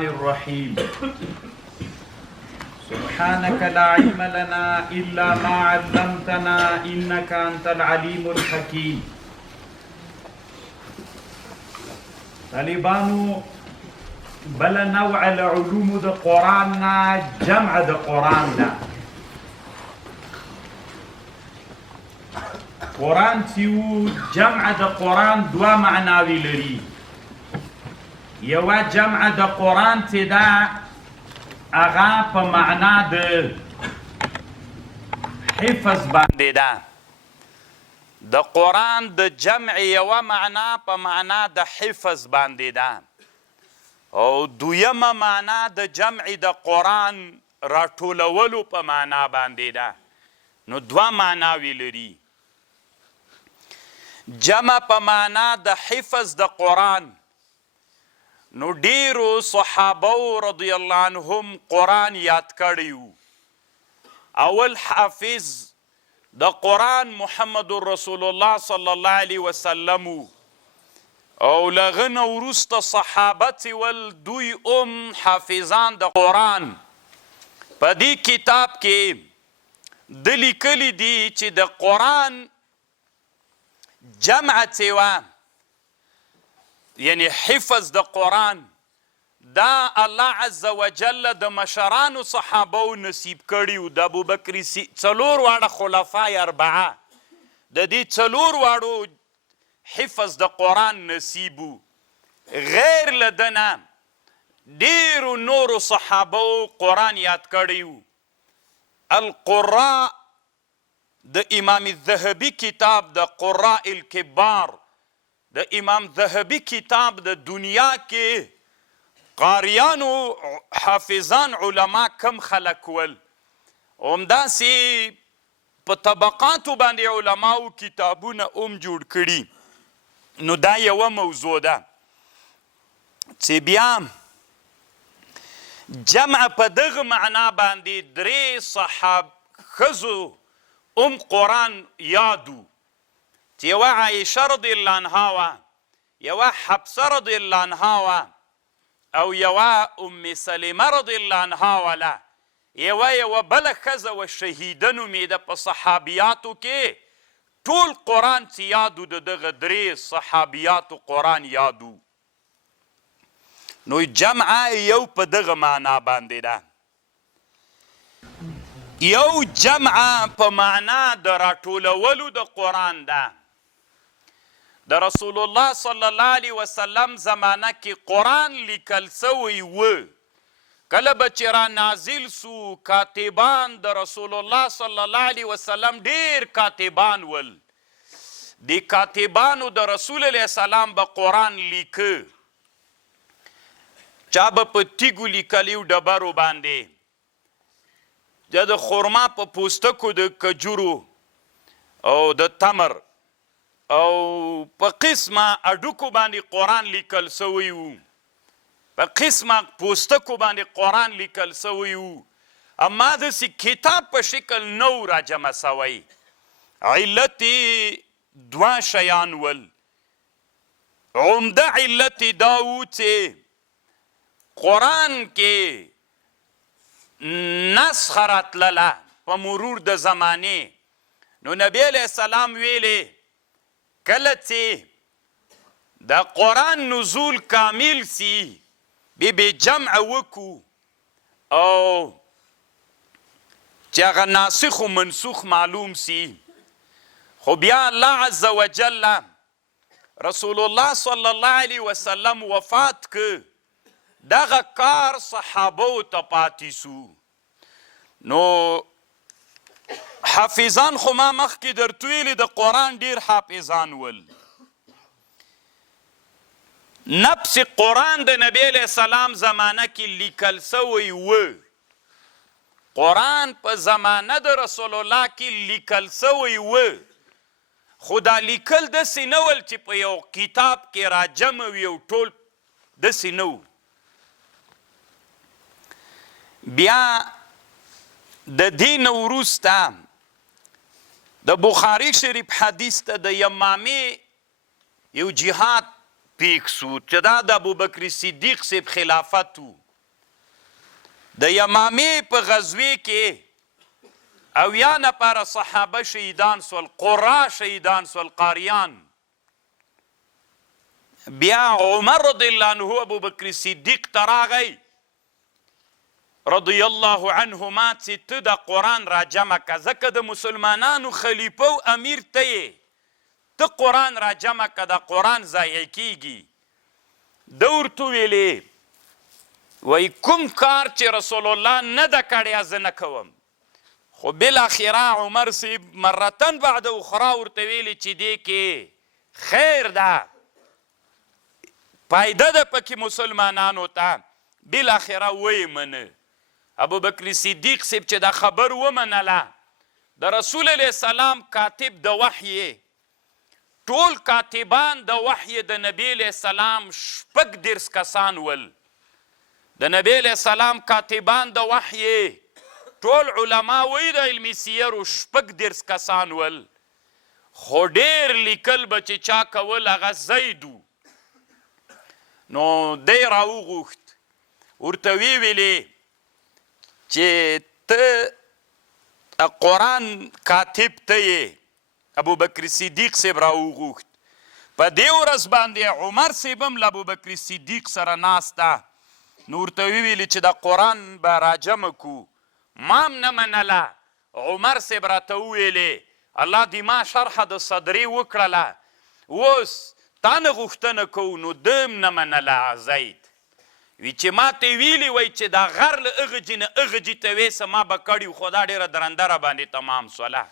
الرحيم سبحانك لا علم لنا إلا ما علمتنا إنك أنت العليم الحكيم. طالبانو بل نوع العلوم د قرآن جمع د قرآن دا قرآن تیو جمع د قرآن دوا معناوی لري. یوه جمع د قرآن چې دا هغه په معنا د حفظ باندې ده. د قرآن د جمع یوه معنا په معنا د حفظ باندې ده او دویمه معنا د جمع د قرآن راټولولو په معنا باندې ده. نو دوه معناوې لري. جمع په معنا د حفظ د قرآن، نو ډیرو صحابوو رضی الله عنهم قرآن یاد کړی وو. اول حافظ د قرآن محمد رسول الله صلی الله علیه وسلم او له هغه نه وروسته صحابه ول دوی حافظان د قرآن. په دې کتاب کې د لیکلي دي چې د قرآن جمع چې وه یعنی حفظ د قرآن دا الله عز وجل د مشرانو صحابو نصیب کړي و. د ابوبکر څلور واړه خلفای اربعه د دې څلور واړو حفظ د قرآن نصیب و. غیر له دنه ډیرو نورو صحابو قرآن یاد کړی و. القراء د امام الذهبي کتاب د قراء الکبار، د امام ذهبي کتاب د دنیا کې قاریانو حافظان علما کم خلق ول، همداسې په طبقاتو باندې علماو کتابونه جوړ کړي. نو دا یوه موضوع ده چې بیا جمع په دغه معنا باندې درې ښځو قرآن یادو چې یوه عایشه رضی الله عنها وه، یوه حفصه رضی الله عنها وه او یوه سلمه رضی الله عنها وله، یوه بله ښځه وه شهیده نومېده. په صحابیاتو کې ټول قرآن چې یادو د دغه درې صحابیاتو قرآن یادو. نو جمع یو په دغه معنا باندې ده. یو جمع په معنا د راټولولو د قرآن ده. د رسول الله صلی الله علیه وسلم زمانه کې قرآن لیکل سوی و. کله به چې را نازل سو کاتیبان د رسول الله صلی الله علیه وسلم ډیر کاتیبان ول. د کاتیبانو د رسول علیه السلام به قرآن لیکه. چا به په تیږو لیکلی و ډبرو باندې، د خرما په پوستکو د کجورو او د تمر او په قسمه اډوکو باندې قرآن لیکل سوی و. په قسمه پوستکو باندې قرآن لیکل سوی و. اما داسې کتاب په شکل نو راجمع سوی. علت دوه شیان ول. عمده علت دا و چې قرآن کې نسخ راتلله په مرور د زمانې. نو نبی علیه السلام ویلې کله چې د قرآن نزول کامل سی بیا جمع وکو او چې هغه ناسخ و منسوخ معلوم سی. خو بیا الله عز وجل رسول الله صلی الله علیه وسلم وفات که دغه کار صحابو ته پاتې سو. نو حافظان خو ما مخکې درته ویلي د قرآن ډیر حافظان ول. نفس قرآن د نبی علیه السلام زمانه کې لیکل سوی و. قرآن په زمانه د رسول الله کې لیکل سوی و. خو دا لیکل داسې نه ول چې په یو کتاب کې راجمع وي او ټول داسې نه و. بیا د دې نه وروسته د بخاري شریف حدیث ته د یمامې یو جهاد پیښ سو چې دا د ابوبکر صدیق صاحب خلافت و. د یمامې په غزوې کې اویا نفره صحابه شهیدان سول، قرا شهیدان سول، قاریان. بیا عمر رضی الله عنه ابوبکر صدیق ته راغی رضی الله عنهما چې ته د قرآن راجمع که، ځکه د مسلمانانو خلیفه او امیر ته یې، ته قرآن راجمع که، د قرآن ضایع کیږي. ده ورته ویلې وایي کوم کار چې رسول الله نه ده کړی زه نه کوم. خو بالاخره عمر صاحب مرتن بعد اخرى ورته ویلې چې دې کې خیر ده، فایده ده پکې مسلمانانو ته. بالاخره ویې منه. ابوبکر صدیق صاحب چې دا خبر ومنله، د رسول علیه السلام کاتب د وحی، ټول کاتیبان د وحی د نبی علیه السلام 36 کسان ول. د نبی علیه السلام کاتیبان د وحی ټول علما وی د علمي سیرو 36 کسان ول. خو ډېر لیکل به چې چا کول هغه زیدو. نو دی راوغوښت، ورته ویې ویلې چې ته قرآن کاتب ته یې. ابوبکر صدیق صاحب راوغوښت. په دې ورځ باندې عمر صاحب هم له ابوبکر صدیق سره ناسته. نو ورته ویلې چې د قرآن به راجمع کو. ما هم نه منله. عمر صاحب راته وویلې الله دې ما شرحه د صدرې وکړله، اوس تا نه غوښتنه کوو. نو ده هم نه منله زید. وی چې ما ته ویلي وی چې دا غر له هغه جي نه هغه جي ته ویسه ما به کړي، خو دا ډېره درنده را باندې تمام سوله.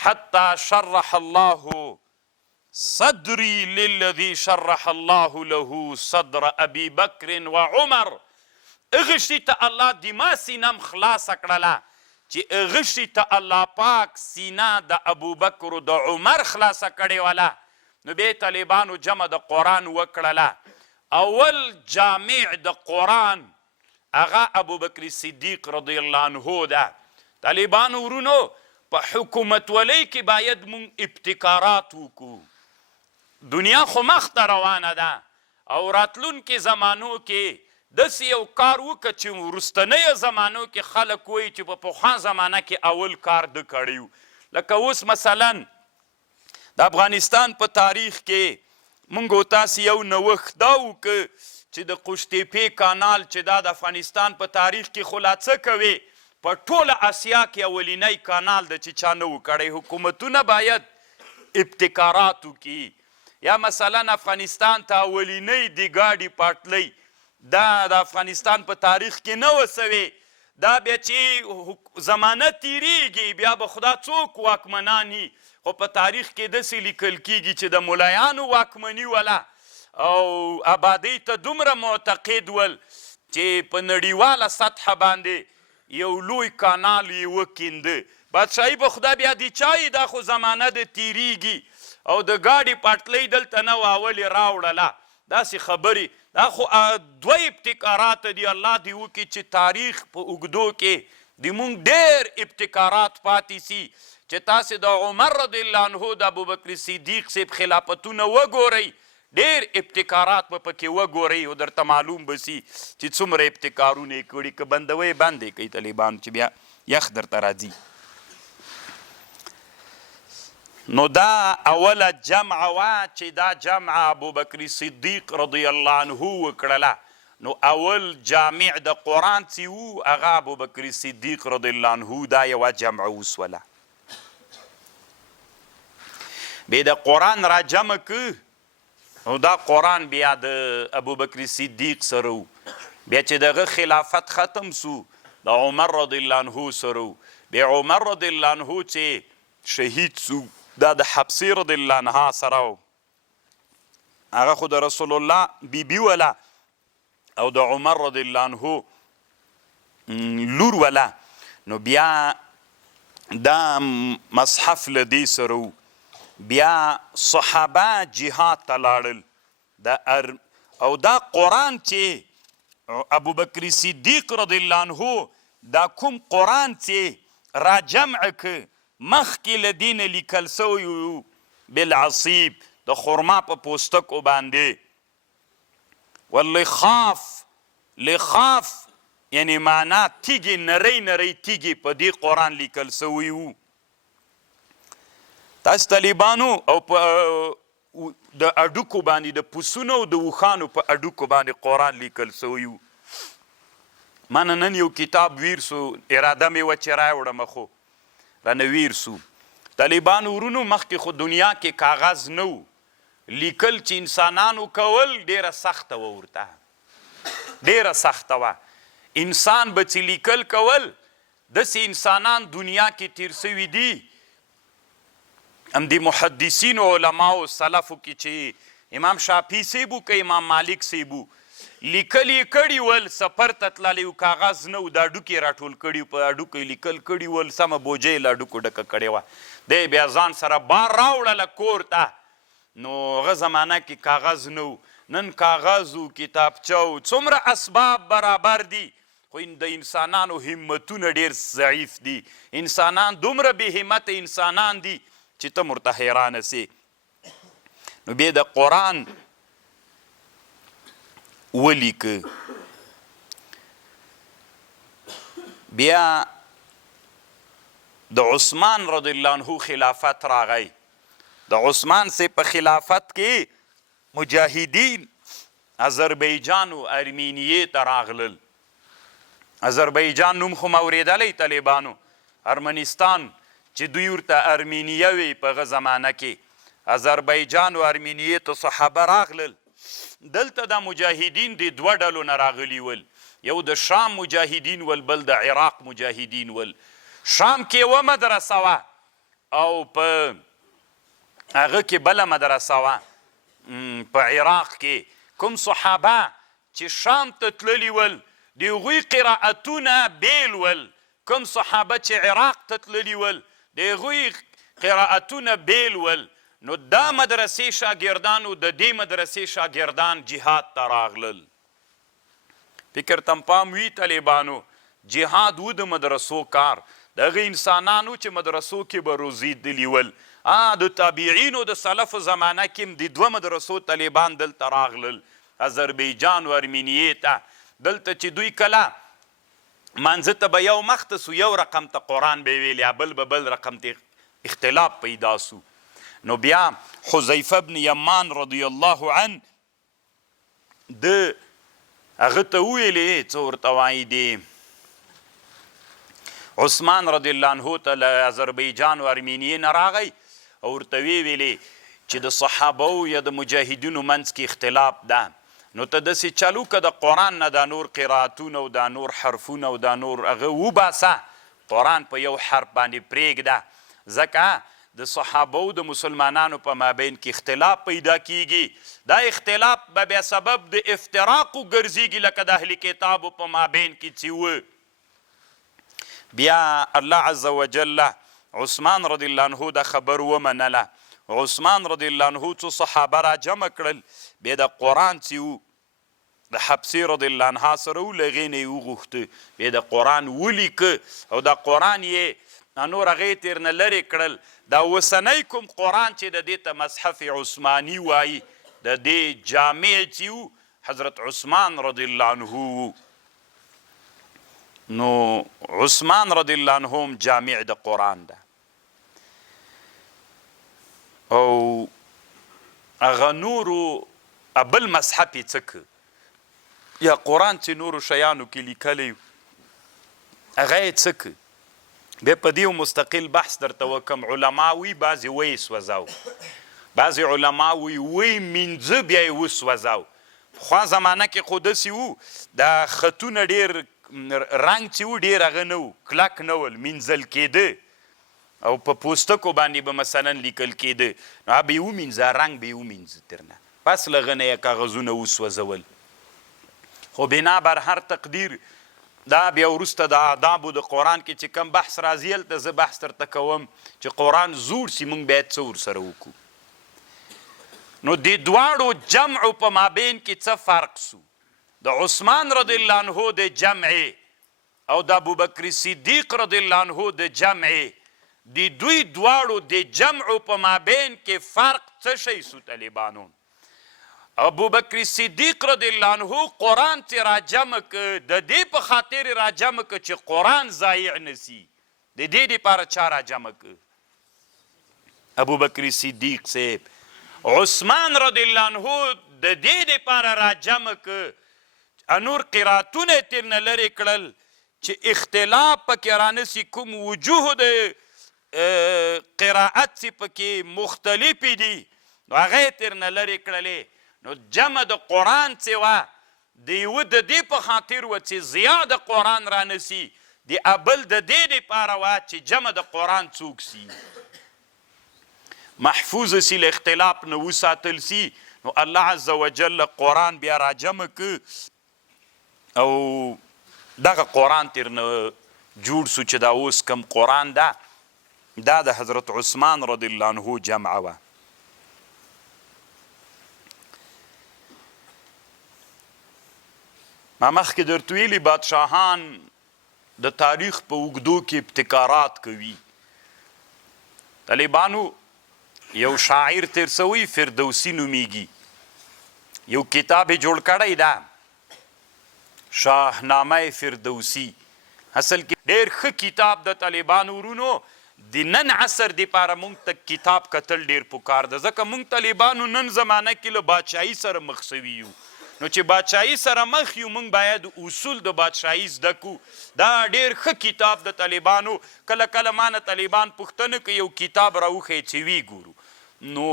حتی شرح الله صدري للذي شرح الله له صدر ابي بکر و عمر. هغه شي ته الله دما سینم خلاصه کړله چې هغه شي ته الله پاک سینه د ابوبکر و د عمر خلاصه کړې وله. نو بیا طالبانو جمع د قرآن وکړله. اول جامع د قرآن هغه ابوبکر صدیق رضی الله عنه ده. طالبانو ورونو په حکومت ولی کې باید مونږ ابتکارات وکړو. دنیا خو مخته روانه ده او راتلونکي زمانو کې داسې یو کار وکړه چې وروستنیو زمانو کې خلک وایي چې په پخوا زمانه کې اول کار ده کړی. لکه اوس مثلا د افغانستان په تاریخ کې مونږ تاسې یو نوښت دا وکړه چې د قوشتېپې کانال چې دا د افغانستان په تاریخ کې خو لا څه کوي، په ټوله اسیا کې اولنی کانال ده چې چا نه و کړی. حکومتونه باید ابتکارات وکړي. یا مثلا افغانستان ته اولنی د ګاډي پټلۍ دا د افغانستان په تاریخ کې نه و سوې. دا بیا چې زمانه تیریږي بیا به خدا څوک واکمنان خو په تاریخ کې داسې لیکل کیږي چې د ملایانو واکمني وله او آبادۍ ته دومره معتقد ول چې په نړیواله سطحه باندې یو لوی کانال یې وکینده. بادشاهي به خدا بیا د چای دا خو زمانه د تیریږي او د ګاډي پټلۍ دلته نه وه اولې راوړله. داسې خبرې دا خو دوه ابتکارات دي. الله دې وکړي چې تاریخ په اوږدو کې د مونږ ډېر ابتکارات پاتې سي چې تاسې د عمر رضی الله عنه د ابوبکر صدیق صاحب خلافتونه وګورئ، ډېر ابتکارات به پکې وګورئ او درته معلوم به سي چې څومره ابتکارونه یې کړي. که بندوی باندې کوي طالبان چې بیا یخ درته راځي. نو دا اوله جمع وه چې دا جمع ابوبکر صدیق رضی الله عنه وکړله. نو اول جامع د قرآن چې و هغه ابوبکر صدیق رضی الله عنه دا یوه جمع وسوله. بیا د قرآن را جمع که او دا قرآن بیا د ابوبکر صدیق سره و. بیا چې دغه خلافت ختم سو د عمر رضی الله عنه سره و. بیا عمر رضی الله عنه چې شهید سو دا د حفصې رضی الله عنها سره و. هغه خو د رسول الله بیبي وله او د عمر رضی الله عنه لور وله. نو بیا دا مصحف له دې سره و. بیا صحابه جهاد ته لاړل او دا قرآن چې ابوبکر صدیق رضی الله عنه دا کوم قرآن چې را جمع که مخکې له دې نه لیکل سوی و بالعصیب د خرما په پوستکو باندې. واللخاف لخاف یعنی معنا تیږې نری نری تیږې په دې قرآن لیکل سوي وو. تاسو طالبانو او په د اډوکو باندې د پسونو او د اوښانو په اډوکو باندې قرآن لیکل سوي وو. ما نن یو کتاب ویر سو، اراده مې وه چې راوړم خو رانه ویر سو. طالبانو ورونو مخکې خو دنیا کې کاغذ نه و، لیکل چې انسانانو کول ډیره سخته وه، ورته ډیره سخته وه. انسان به چې لیکل کول داسې انسانان دنیا کې تیر سوي دي همدې محدثینو علماو سلفو کې چې امام شافعي صاحب و که امام مالک صاحب و، لیکل یې کړي ول، سفر ته تللی و، کاغذ نه و، دا ډوکې راټول کړي و، په اډوکو یې لیکل کړي ول، سمه بوجه یې له اډوکو ډکه کړې وه. دی بیا ځان سره بار راوړله کور ته. نو هغه زمانه کې کاغذ نه و، نن کاغذ و، کتابچه و، څومره اسباب برابر دي، خو د انسانانو همتونه ډېر ضعیف دي. انسانان دومره بې همته انسانان دي چې ته ورته حیرانه سې. نو بیا د قرآن ولیکه. بیا د عثمان رضی الله عنه خلافت راغی. د عثمان سے په خلافت کې مجاهدین آذربایجان و ارمینیې ته راغلل. آذربایجان نوم خو موریدلی طالبانو، ارمنستان چې دوی ورته ارمینیه وی په هغه زمانه کې. آذربایجان و ارمینیې ته صحابه راغلل. دلته دا مجاهدین د دوه ډلو نه راغلي ول، یو د شام مجاهدین ول، بل د عراق مجاهدین ول. شام کې یوه مدرسه وه او په هغه کې بله مدرسه وه. په عراق کې کوم صحابه چې شام ته تللي ول د هغوی قرائتونه بیل ول، کوم صحابه چې عراق ته تللي ول د هغوی قرائتونه بیل ول. نو دا مدرسې شاګردان او د دې مدرسې شاګردان جهاد ته راغلل. فکر تم پام وي طالبانو، جهاد و د مدرسو کار. د هغه انسانانو چې مدرسو کې به روزېدلي ول، د تابعینو د سلفو زمانه کې د دوه مدرسو طالبان دلته راغلل، آذربایجان و ارمینیې ته. دلته چې دوی کله مانځه ته به یو مخته سو، یو رقم ته قرآن به ویل، یا بل به بل رقم ته اختلاف پیدا سو. نو بیا حذیفه بن یمان رضی الله عنه د هغه ته وویلې څه ورته وایي دی عثمان رضی الله عنه ته له آذربایجان و ارمینیې نه راغی او ورته ویلې چې د صحابو یا د مجاهدینو منځ کې اختلاف ده، نو ته داسې چالو که د قرآن نه دا نور قرائتونه او دا نور حرفونه او دا نور هغه وباسه، قرآن په یو حرف باندې پرېږده، ځکه د صحابو د مسلمانانو په مابین کې اختلاف پیدا کیږي. دا اختلاف به بیا سبب د افتراقو ګرځېږي لکه د اهل کتابو په مابین کې چې و. بیا الله عز وجل عثمان رضی الله عنه دا خبر ومنله. عثمان رضی الله عنه څو صحابه را جمع کړل، بیا د قرآن چې و د حفصې رضی الله عنها سره و، له هغې نه یې وغوښته، بیا د قرآن ولیکه او دا قرآن یې نور هغې تېر نه لرې کړل. دا اوسنی کوم قرآن چې د دې ته مصحف عثماني وایي، د دې جامع چې و حضرت عثمان رضی الله عنه و. نو عثمان رضی الله عنه هم جامع د قرآن ده. او هغه نورو بل مصحف یې څه که، یا قرآن چې نورو شیانو کې لیکلی هغه یې څه که. بیا په دې مستقل بحث درته وکم. علما وی بعضې ویې سوځاو، بعضې علما وی منځه بیا یې وسوځاو. پخوا زمانه کې خو داسې وو دا خطونه ډېر رنګ چې و ډېر هغه نه و، کلک نه ول، منځل کېده او په پوستکو باندې به مثلا لیکل کېده، نو هغه به یې ومینځه، رنګ به یې ومینځه ترنه، پس له هغه نه یې کاغذونه وسوځول. خو بنا بر هر تقدیر دا بیا وروسته د آدابو د قرآن کې چې کم بحث راځي هلته زه بحث درته کوم چې قرآن زوړ سي، موږ باید څه ورسره وکړو. نو د دواړو جمعو په مابین کې څه فرق سو؟ د عثمان رضی الله عنه د جمع او د ابوبکر صدیق رضی الله عنه د جمع، د دوی دواړو د جمعو په مابین کې فرق څه شی سو طالبانو؟ ابوبکر صدیق رضی الله عنه قرآن تی راجمع که د دې په خاطر راجمع که چې قرآن ضایع نسی د دې دپاره چا راجمع که ابوبکر صدیق صاحب عثمان رضی الله عنه د دې دپاره راجمع که نور قراتونه ترنه لرې کړل چې اختلاف پکې رانسي کوم وجوه د قرائت چې پکې مختلفې دي نو هغه یې ترنه لرې کړلې نو جمع د قرآن چې وه د یوه د دې په خاطر وه چې ضیا د قرآن رانسي د ابل د دې دپاره وه چې جمع د قرآن څوک سي محفوظ سی له اختلاف نه وساتل سی نو الله عز وجل قرآن بیا راجمع که او دغه قرآن ترنه جوړ سو چې دا اوس کم قرآن ده دا د حضرت عثمان رضی الله عنه جمعه وه ما مخکې درته ویلي بادشاهان د تاریخ په اوږدو کې ابتکارات کوي طالبانو یو شاعر تیر سوی فردوسي نومیږي یو کتاب یې جوړ کړی ده شاهنامه فردوسي اصل کې ډېر ښه کتاب د طالبانو ورونو د نن عصر دپاره موږ ته کتاب کتل ډېر پکار ده ځکه موږ طالبانو نن زمانه کې له بادشاهي سره مخ سوي یو نو چې بادشاهي سره مخ یو موږ باید اصول د بادشاهي زده کړو دا ډېر ښه کتاب د طالبانو کله کله ما نه طالبان پوښتنه کوي یو کتاب راوښیي چې وی ګورو نو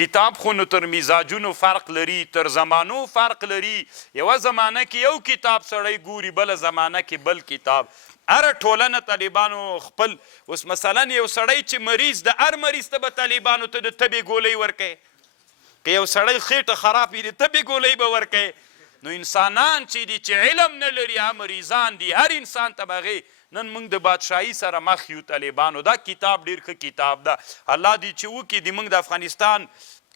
کتاب خو نو تر مزاجونو فرق لري تر زمانو فرق لري یوه زمانه کې یو کتاب سړی ګوري بله زمانه کې بل کتاب هره ټولنه طالبانو خپل اوس مثلا یو سړی چې مریض د هر مریض ته به طالبانو ته د تبې ګولۍ ورکوي که یو سړی خېټه خراب وي د تبې ګولۍ به ورکوي نو انسانان چې دي چې علم نه لري هغه مریضان دي هر انسان ته به هغې نن موږ د بادشاهي سره مخ یو طالبانو دا کتاب ډېر ښه کتاب ده الله دې چې وکړي د موږ د افغانستان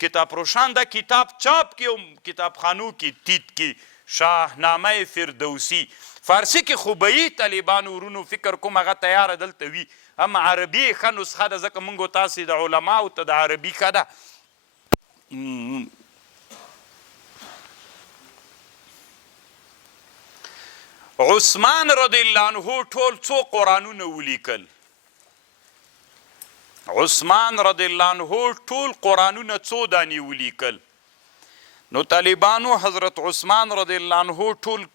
کتاب روشان دا کتاب چاپ کې او کتابخانو کې تیت کې شاهنامه فردوسي فارسي کې خو به یي طالبانو ورونو فکر کوم هغه تیاره دلته وي اما عربي ښه نسخه ده ځکه موږ تاسې د علماو ته د عربي ښه ده عثمان رضی الله عنه ټول څو قرآنونه ولیکل عثمان رضی الله عنه ټول قرآنونه څو دانې ولیکل نو طالبانو حضرت عثمان رضی الله عنه ټول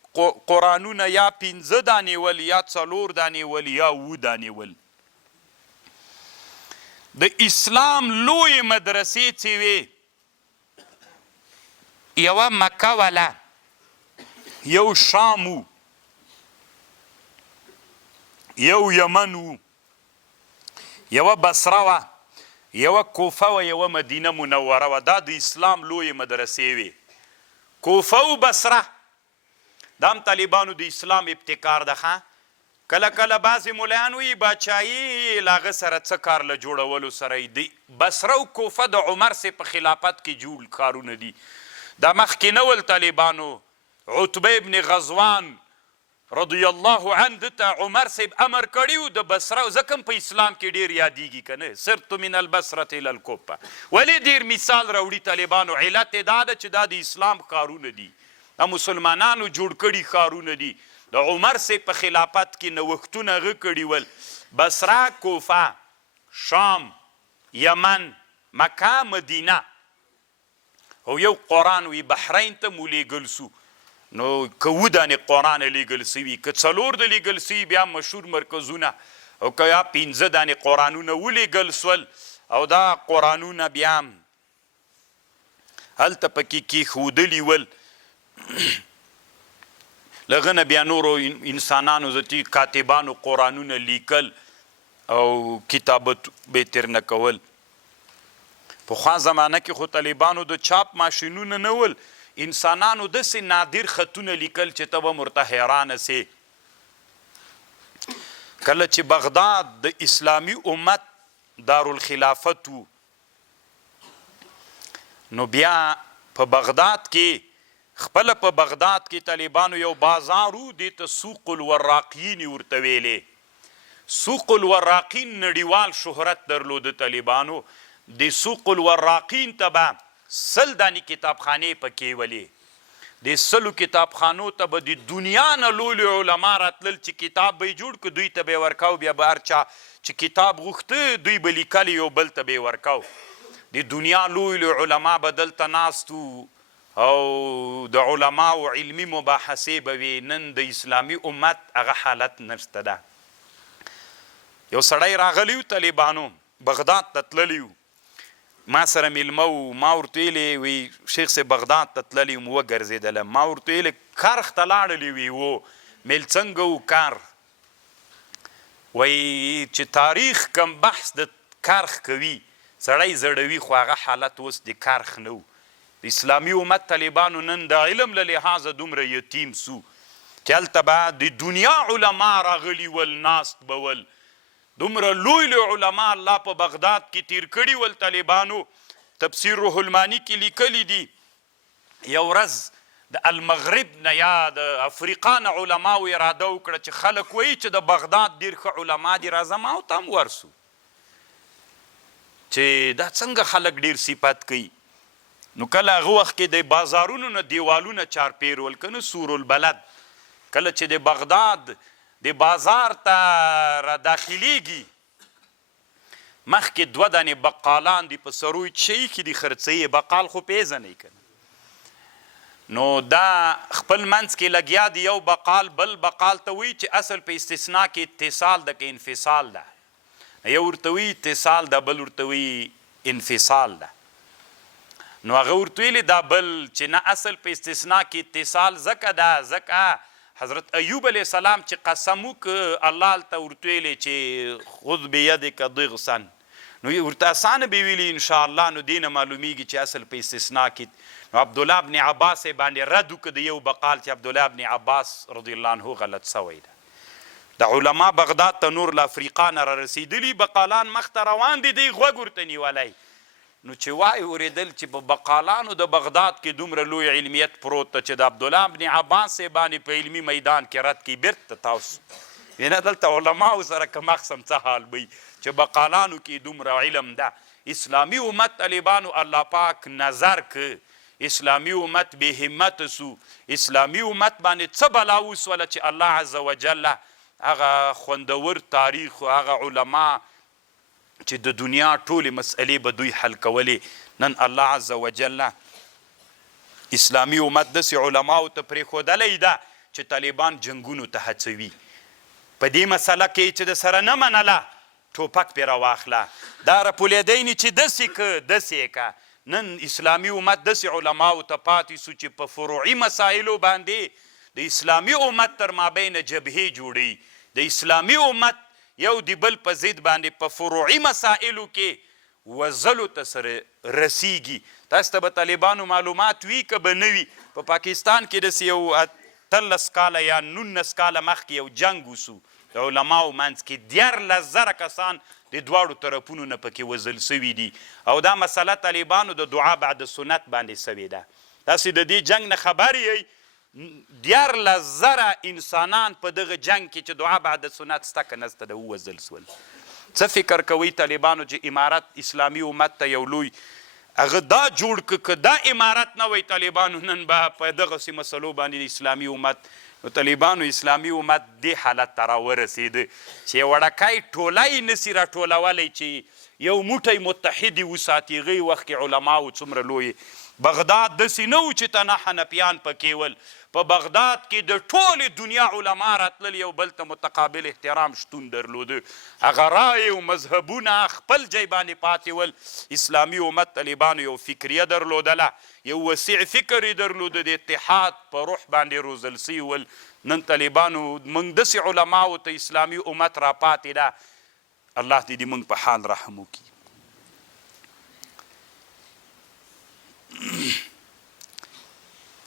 قرآنونه یا 15 دانې ول یا 4 دانې ول یا 7 دانې ول د اسلام لوی مدرسې چې وې یوه مکه وله یو شام و یو یمن و یوه بصره وه یوه کوفه وه یوه مدینه منوره وه دا د اسلام لوی مدرسې وې کوفه و بصره دا هم طالبانو د اسلام ابتکار ده ښه کله کله بعضې ملایان وایي باچایي له هغه سره څه کار له جوړولو سره یې د بصره و کوفه د عمر سې په خلافت کې جوړ کارونه دي دا مخکې نه ول طالبانو عتبه ابن غزوان رضی الله عنه ته عمر صاحب امر کړی و د بصره ځکه په اسلام کې ډېر یادیږي که نه سرت من البصرة الی الکوفه ولې ډېر مثال راوړي طالبانو علت یې دا ده چې دا د اسلام ښارونه دي دا مسلمانانو جوړ کړي ښارونه دي د عمر صاحب په خلافت کې نوښتونه هغه کړي ول بصره کوفه شام یمن مکه مدینه او یو قرآن وی بحرین ته مو لیږل سو نو که 7 دانې قرآن لیږل سوي که 4 د لیږل سوي بیا مشهور مرکزونه او که یا 15 دانې قرآنونه ولیږل سول او دا قرآنونه بیا هلته پکې کېښودلي ول له هغه نه بیا نورو انسانانو ذاتي کاتیبانو قرآنونه لیکل او کتابت به یې ترنه کول پخوا زمانه کې خو طالبانو د چاپ ماشینونه نه ول انسانانو داسې نادر خطونه لیکل چې ته به ورته حیرانه سې کله چې بغداد د اسلامي امت دارالخلافت و نو بیا په بغداد کې خپله په بغداد کې طالبانو یو بازار و دې ته سوق الوراقین ورته ویلې سوق الوراقین نړیوال شهرت درلوده طالبانو د سوق الوراقین ته به 100 دانې کتابخانې پکې ولې د 100 کتابخانو ته به د دنیا نه لوی علما راتلل چې کتاب به یې جوړ کړو دوی ته به یې ورکاو بیا به هر چا چې کتاب غوښته دوی به لیکل یو بل ته به یې ورکاو د دنیا لوی علما به دلته ناست او د علماو علمي مباحثې به وي نن د اسلامي امت هغه حالت نشته ده یو سړی راغلی و طالبانو بغداد ته تللی و ما سره میلمه و ما ورته ویلې وی شیخ صاحب بغداد ته تللی وم وګرځېدلم ما ورته ویلې کرخ ته لاړلی وي و میل څنګه و کار وایي چې تاریخ کم بحث د کرخ کوي سړی زړوي خو هغه حالت اوس د کرخ نه و د اسلامي امت طالبانو نن د علم له لحاظه دومره یتیم سو چې هلته به د دنیا علما راغلي ول ناست به ول دومره لوی علما الله په بغداد کې تیر کړي ول طالبانو تفسیر روح المانی کې لیکلي دي یو ورځ د المغرب نه یا د افریقا نه علماو اراده وکړه چې خلک وایي چې د بغداد ډېر ښه علما دي راځه ما ورته هم ورسو چې دا څنګه خلک ډېر صفت کوي نو کله هغه وخت کې د بازارونو نه دیوالونه چارپیر ول که نه سور البلد کله چې د بغداد د بازار ته را داخلیږي مخکې 2 دانې بقالان دي په سروی شی کې دي خرڅوي بقال خو پیژنئ که نو دا خپل منځ کې لګیا دی یو بقال بل بقال ته وایي چې اصل په استثنا کې اتصال ده که انفصال ده یو ورته وایي اتصال ده بل ورته وایي انفصال ده نو هغه ورته ویلې دا بل چې نه اصل په استثنا کې اتصال ځکه ده ځکه حضرت ایوب علیه السلام چې قسم وکړه الله هلته ورته ویلې چې خذ بیدک ضغثا نو ورته اسانه به ویلي انشاءالله نو دې نه معلومیږي چې اصل په استثنا کې نو عبدالله ابن عباس یې باندې رد وکړه د یو بقال چې عبدالله ابن عباس رضی الله عنه غلط سوی ده د علما بغداد ته نور له افریقا نه را رسېدلي بقالان مخته روان دي دی غوږ ورته نیولی نو چې وای اورېدل چې په بقالانو د بغداد کې دومره لوی علمیت پروت ته چې د عبدالله ابن عباس یې باندې په علمي میدان کې رد کوي بیرته تاسو یعنې دلته علماو سره که مخصم څه حال وي چې بقالانو کې دومره علم ده اسلامي امت طالبانو الله پاک نظر که اسلامي امت بې همته سو اسلامي امت باندې څه بلا وسوله چې الله عز وجل هغه خوندور تاریخ هغه علما چې د دنیا ټولې مسئلې به دوی حل کولې نن الله عز وجل اسلامي امت داسې علماو ته پرېښودلی ده چې طالبان جنګونو ته هڅوي په دې مسله کې چې د سره نه منله ټوپک پرې راواخله دا راپولېدی چې داسې که داسې که نن اسلامي امت داسې علماو ته پاتې سو چې په فروعي مسایلو باندې د اسلامي امت تر مابین جبهې جوړوي د اسلامي امت یو د بل په ضد باندې په فروعي مسائلو کې وزلو ته سره رسیږي تاسو ته به طالبانو معلومات وي که به نه وي په پاکستان کې داسې یو 13 کاله یا 19 کاله مخکې یو جنګ وسو د علماو منځ کې 14,000 کسان د دواړو طرفونو نه پکې وژل سوي دي او دا مسله طالبانو د دعا بعد سنت باندې سوې ده تاسې د دې جنګ نه خبر یئ 14,000 انسانان په دغه جنگ کې چې دعا بعد سنت سته که نسته د ووژل سول څه فکر کوئ طالبانو چې امارت اسلامي امت ته یو لوی هغه دا جوړ که دا امارت نه وی طالبانو نن به په دغسې مسلو باندې اسلامي امت نو طالبانو اسلامي امت دې حالت ته راورسېده چې یو وړکی ټولی نسي راټولولی چې یو موټی متحدي وساتي هغې وخت کې علماو څومره لوی بغداد داسې نه و چې تنه حنفیان پکې ول په بغداد کې د ټولې دنیا علما راتلل یو بل ته متقابل احترام شتون درلوده هغه رایې او مذهبونه خپل ځای باندې پاتې ول اسلامي امت طالبانو یو فکریه درلودله یو وسیع فکر یې درلوده د اتحاد په روح باندې روزل سوي ول نن طالبانو موږ داسې علماو ته اسلامي امت را پاتې ده الله دې موږ په حال رحم وکړي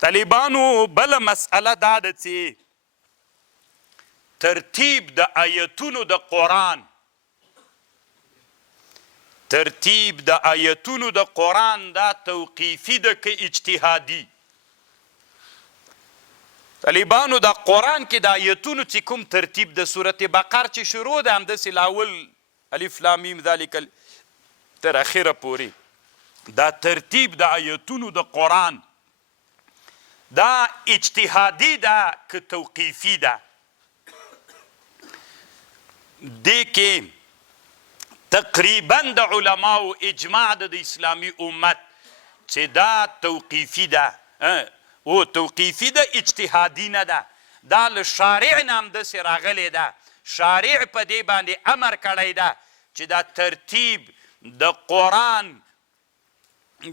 طالبانو بله مسئله دا ده چې ترتیب د ایاتونو د قرآن ترتیب د ایاتونو د قرآن دا توقیفي ده که اجتهادي طالبانو د قرآن کې د ایاتونو چې کوم ترتیب د سورت بقر چې شروع ده همداسې لاول الف لام میم ذلک تر اخره پورې دا ترتیب د آیتونو د قرآن دا اجتهادي ده که توقیفي ده؟ دې کې تقریبا د علماو اجماع د اسلامي امت چې دا توقیفي ده. او توقیفي ده، اجتهادي نه ده. دا له شارع نه همداسې راغلی ده. شارع په دې باندې امر کړی ده چې دا ترتیب د قرآن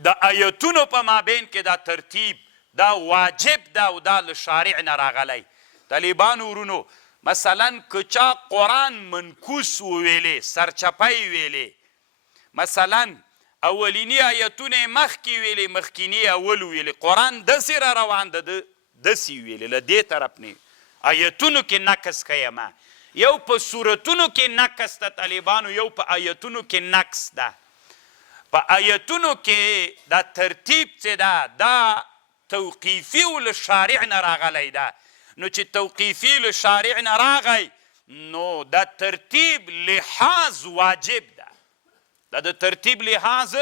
د آیتونو په مابین کې دا ترتیب دا واجب ده او دا له شارع نه راغلی. طالبانو ورونو مثلا که چا قرآن منکوس وویلې، سرچپی ویلې، مثلا اولني آیتونه مخکې ویلې، مخکینی اول ویلې، قرآن داسې را روان ده، داسې ویلې، له دې طرف نه آیتونو کې نقص کیمه. یو په سورتونو کې نقص ده طالبانو، یو په آیتونو کې نقص ده. په آیتونو کې دا ترتیب چې ده دا توقیفي و له شارع نه راغلی ده. نو چې توقیفي له شارع نه راغی نو دا ترتیب لحاظ واجب ده. دا د ترتیب لحاظ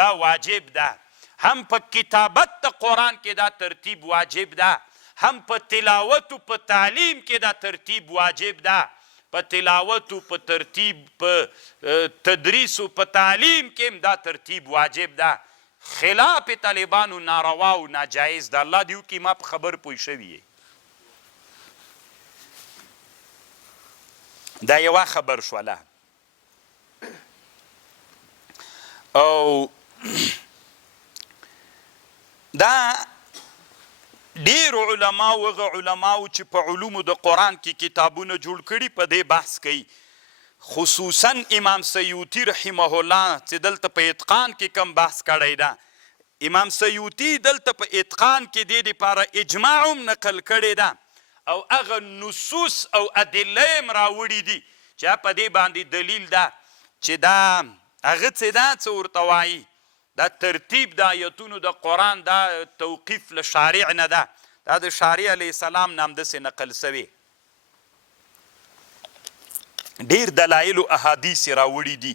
دا واجب ده. هم په کتابت د قرآن کې دا ترتیب واجب ده، هم په تلاوت و په تعلیم کې دا ترتیب واجب ده. په تلاوت و په ترتیب په تدریس و په تعلیم کې هم دا ترتیب واجب ده. خلاف طالبانو ناروا او ناجایز ده. الله دیو کې ما په خبر پوه شوي. دا یوه خبر شوله. او دا ډېرو علماو هغه علماو چې په علومو د قرآن کې کتابونه جوړ کړي په دې بحث کوي. خصوصا امام سیوطي رحمه الله چې دلته په اتقان کې کم بحث کړی ده. امام سیوطي دلته په اتقان کې دې دپاره اجماع هم نقل کړی ده او هغه نصوص او ادله هم راوړي دي چې په دې باندې دلیل ده چې دا هغه څه ده څه ورته وایي دا ترتیب د آیتونو د قرآن دا توقیف له شارع نه ده. دا د شارع علیه السلام نه همداسې نقل سوی. ډېر دلایل و احادیث راوړي دي.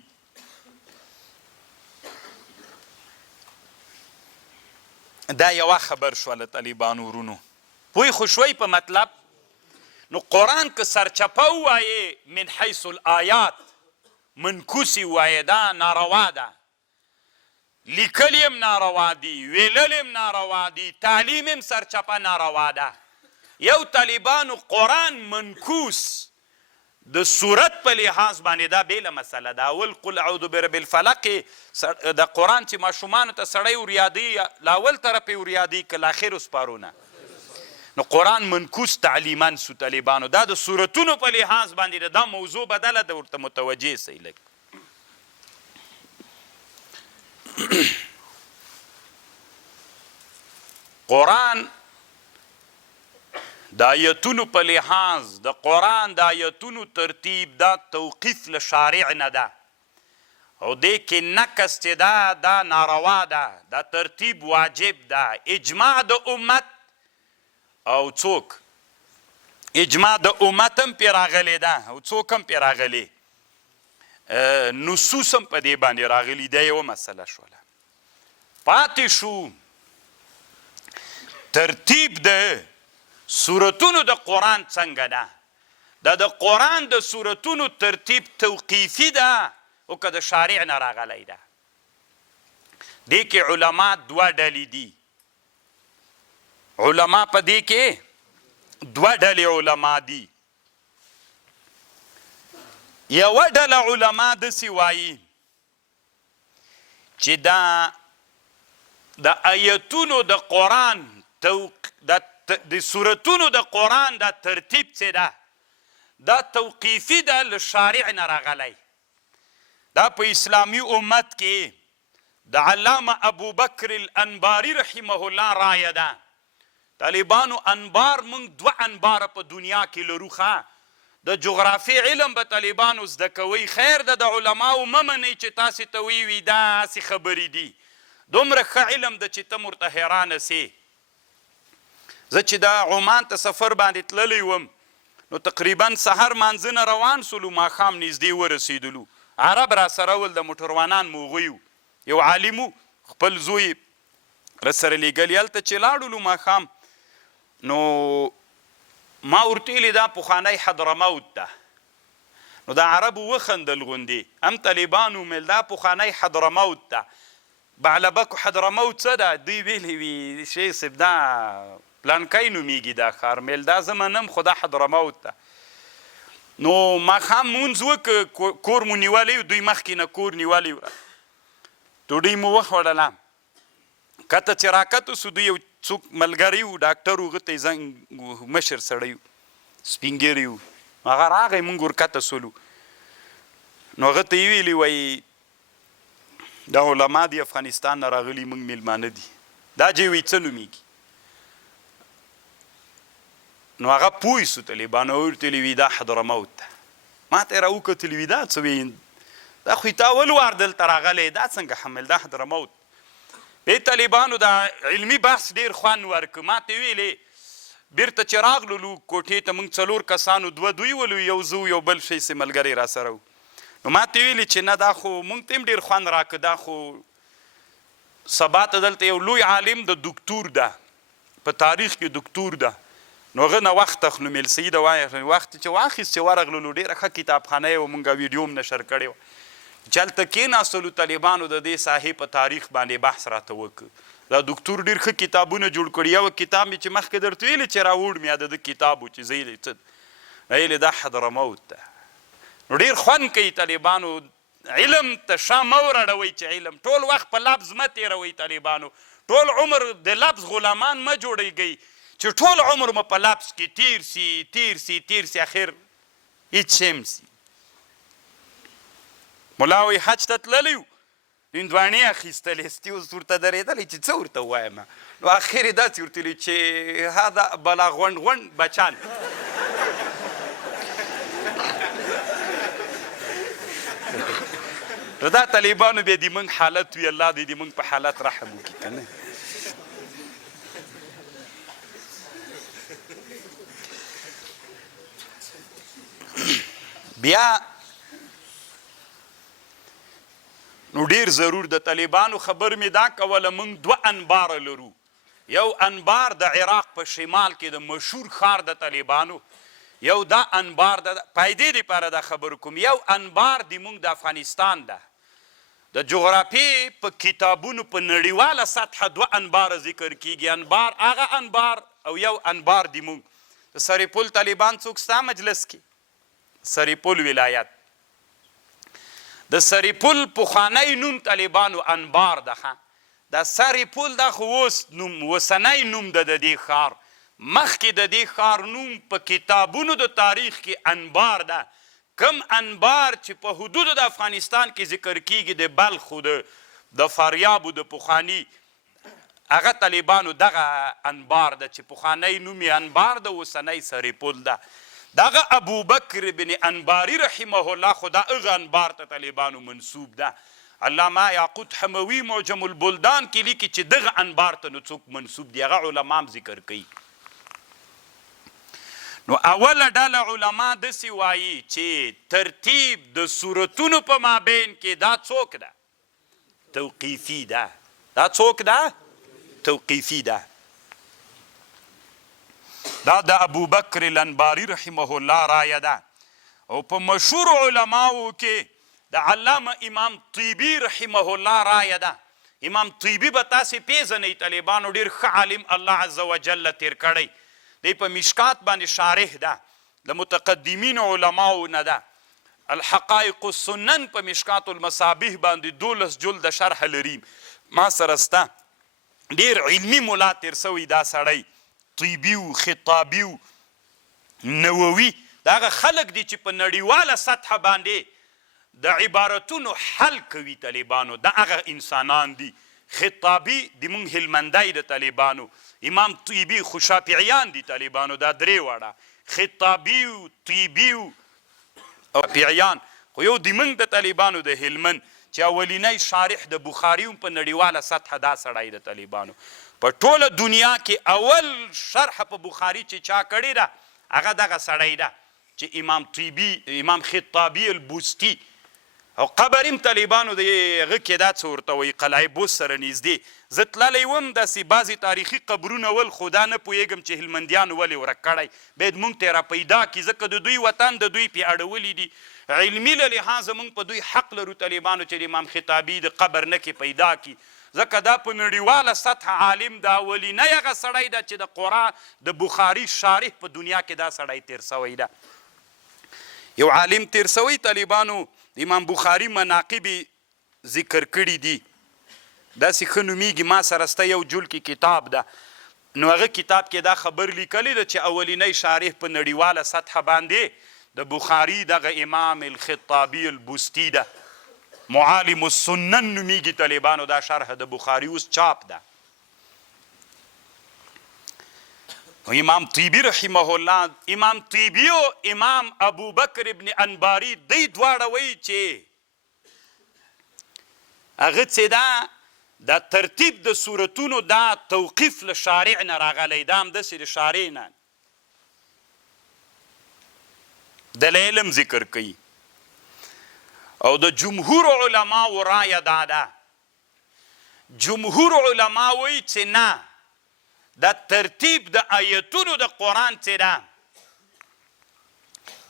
دا یوه خبر شوله طالبانو ورونو. پوی خو شوی په مطلب. نو قرآن که سرچپه ووایې من حیث الآیات منکوسی ووایې دا ناروا ده. لیکل هم ناروا دي، ویلل هم ناروا دي، تعلیم هم سرچپه ناروا ده. یو طالبانو قرآن منکوس د صورت په لحاظ باندې دا بیله مسله ده. اول قل اعوذ برب الفلق د قرآن چې ماشومانو ته سړی وریادي لاول طرف یې وریادي که لاخرو سپارونه. نو قرآن منکوس تعلیما سو طالبانو. دا د صورتونو په لحاظ باندې دا موضوع بدله ده، ورته متوجه سئ لږ. قرآن د آیتونو په لحاظ د قرآن د آیتونو ترتیب دا توقیف له شارع نه ده او دې کې نقص چې ده دا ناروا ده. دا ترتیب واجب ده. اجماع د امت او څوک اجماع د امت هم پې راغلی ده او څوک هم پې راغلی، نصوص هم په دې باندې راغلي. دا یوه مسله شوله. پاتې شو ترتیب د سورتونو د قرآن څنګه ده. دا د قرآن د سورتونو ترتیب توقیفي ده او که د شارع نه راغلی ده. دې کې علما دوه ډلې دي. علما په دې کې دوه ډلې علما دي. یوه ډله علما داسې وایي چې دا د آیتونو د قرآن د سورتونو د قرآن دا ترتیب څه ده دا توقیفي ده، له شارع نه راغلی. دا په اسلامي امت کې د علامه ابوبکر الانباري رحمه الله رایه ده. طالبانو انبار موږ دوه انباره په دنیا کې لرو. ښه د جغرافي علم به طالبانو زده کوئ. خیر ده د علماو مه منئ چې تاسې ته ویوي دا هسې خبرې دي. دومره ښه علم ده چې ته ورته حیرانه سې. زه چې دا عمان ته سفر باندې تللی وم نو تقریبا سحر مانځه نه روان سولو، ماښام نږدې ورسېدلو. عرب را سره ول د موټروانان موغوی یو عالم و، خپل زوی راسره لیږلی هلته چې لاړلو ماښام نو ما ورته ویلې دا پخوانی حضرموت ده نو د عربو وخندل غوندې هم طالبانو ویل دا پخوانی حضرموت ده بعلبکو حضرموت څه ده دوی ویلې وي شیخ صاحب دا پلانکی نومیږي دا ښار میل دا زه منم خو دا حضرموت ده نو ماښام مونځ وکړه کور مو نیولی و دوی مخکې نه کور نیولی وه ډوډۍ مو وخوړله کته چې راکته سو دوی یو څوک ملګری و ډاکټر و هغه ته یې زنګ مشر سړی و سپین ږیری و هغه راغی مونږ ورکته سولو نو هغه ته یې ویلي وایي دا علما دي افغانستان نه راغلي مونږ میلمانه دي دا ځای وایي څه نومیږي نو هغه پوه سو طالبانو ورته ویلي وي دا حضرموت ده ما ته یې راوکتلي وي دا څه وایي دا خو تا ول وار دلته راغلی دا څنګه حمل دا حضرموت بیا طالبانو دا علمي بحث ډېر خوند ورکړ ما ته ویلې بیرته چې راغللو کوټې ته موږ 4 کسانو 2 دوی ولو یو زه یو بل شیسې ملګری راسره و نو ما ته ویلې چې نه دا خو موږ ته هم ډېر خوند راکړه دا خو سبا ته دلته یو لوی عالم د دکتور ده په تاریخ کې دکتور ده نو هغه نه وخت اخلو میل سیده وایي وخت چې واخیست چې ورغللو ډېره ښه کتابخانه یې وه مونږ ویډیو هم نشر کړې وه چې هلته کېناستلو طالبانو د دې صاحب په تاریخ باندې بحث راته وکړ دا دکتور ډېر ښه کتابونه جوړ کړي یو کتاب مې چې مخکې درته ویلې چې راوړ مې د ده کتاب و چې زه یې څه ویلې دا حضرموت ده نو ډېر خوند کوي طالبانو علم ته شا مه ورړوئ چې علم ټول وخت په لفظ مه تېروئ طالبانو ټول عمر د لفظ غلامان مه جوړیږئ چې ټول عمر مو په لفظ کې تیر سي اخر هیڅ شی هم سي ملا وایي حج ته تللی و هندواڼې اخیستلې ستي اوس ورته درېدلی چې څه ورته ووایم نو اخر یې داسې ورته ویلي چې هذا بلا غونډ بچان دا طالبانو بیا د موږ حالت وي الله دې د موږ په حالت رحم وکړي که نه بیا نو ډیر ضرور د طالبانو خبر مې دا کوله موږ 2 انبار لرو یو انبار د عراق په شمال کې د مشهور ښار د طالبانو یو دا انبار د پیدې دپاره دا خبر کوم یو انبار د موږ د افغانستان ده د جغرافیې په کتابونو په نړیواله سطحه 2 انبار ذکر کیږي انبار هغه انبار او یو انبار د موږ د سرپل طالبان څوک ستا مجلس کې سرپل ولایت د سرپل پخوانی نوم طالبانو انبار ده دا سرپل دا خو اوس نوم وسنی نوم ده د دې ښار مخکې د دې ښار نوم په کتابونو د تاریخ کې انبار ده کم انبار چې په حدودو د افغانستان کې ذکر کیږي د بلخ د فاریابو د پخواني هغه طالبانو دغه انبار ده چې پخوانی نوم یې انبار ده اوسنی سرپل ده دغه ابوبکر بن انباری رحمه الله خو دا هغه انبار ته طالبانو منسوب ده علامه یاقوت حموي معجم البلدان کې لیکي چې دغه انبار ته نو څوک منسوب دي هغه علما هم ذکر کوي نو اوله ډله علما داسې وایي چې ترتیب د سورتونو په مابین کې دا څوک ده توقیفي ده دا څوک ده توقیفي ده دا د ابوبکر الانباری رحمه الله رایه ده او په مشهور علماو کې د علامه امام طیبي رحمه الله رایه ده امام طیبي به تاسې پیژنئ طالبانو ډېر ښه عالم الله عز وجل تیر کړی دی په مشکات باندې شارح ده د متقدمین علماو نه ده الحقائق السنن په مشکات المصابیح باندې 12 جلد شرح لري ما سره سته ډېر علمي ملا تیر سوی دا سړی طیبي و خطابي و نووي دا هغه خلک دي چې په نړیواله سطحه باندې د عبارتونو حل کوي طالبانو دا هغه انسانان دي خطابي د مونږ هلمندی د طالبانو امام طیبي خو شافعیان دي طالبانو دا 3 واړه خطابي و طیبي و شافعیان خو یو د مونږ د طالبانو د هلمند چې اولنی شارح د بخاري هم په نړیواله سطحه دا سړی د طالبانو په ټوله دنیا کې اول شرح په بخاري چې چا کړې ده هغه دغه سړی ده چې امام طیبي امام خطابي البوستی او قبر هم طالبانو د هغه کې دا څه ورته وایي قلعه بوس سره نږدې زه تللی وم داسې بعضې تاریخي قبرونه ول خو دا نه پوهېږم چې هلمندیانو ولې ورک کړی باید موږ ته یې راپیدا کړي ځکه د دوی وطن د دوی پې اړولي دي علمي له لحاظه موږ په دوی حق لرو طالبانو چې د امام خطابي د قبر نه کې پیدا کړي ځکه دا په نړیواله سطح عالم دا اولنی هغه سړی ده چې د قرآن د بخاري شارح په دنیا کې دا سړی تیر سوی ده یو عالم تیر سوی طالبانو د امام بخاري مناقب ذکر کړي دي داسې ښه نومیږي ما سره سته یو جل کې کتاب ده نو هغه کتاب کې دا خبر لیکلی ده چې اولنی شارح په نړیواله سطح باندې د بخاري دغه امام الخطابي البستی ده معالم السنن نومیږي طالبانو دا شرح د بخاري اوس چاپ ده امام طیبی رحمه الله امام طیبی او امام ابوبکر ابن انباری دی دواړه وایي چې هغه څه ده دا ترتیب د سورتونو دا توقیف له شارع نه راغلی دا همداسې د شارع نه دلیل هم ذکر کوي او د جمهور علماو رایه دا ده جمهور علما وایي چې نه دا ترتیب د ایاتونو د قرآن څه ده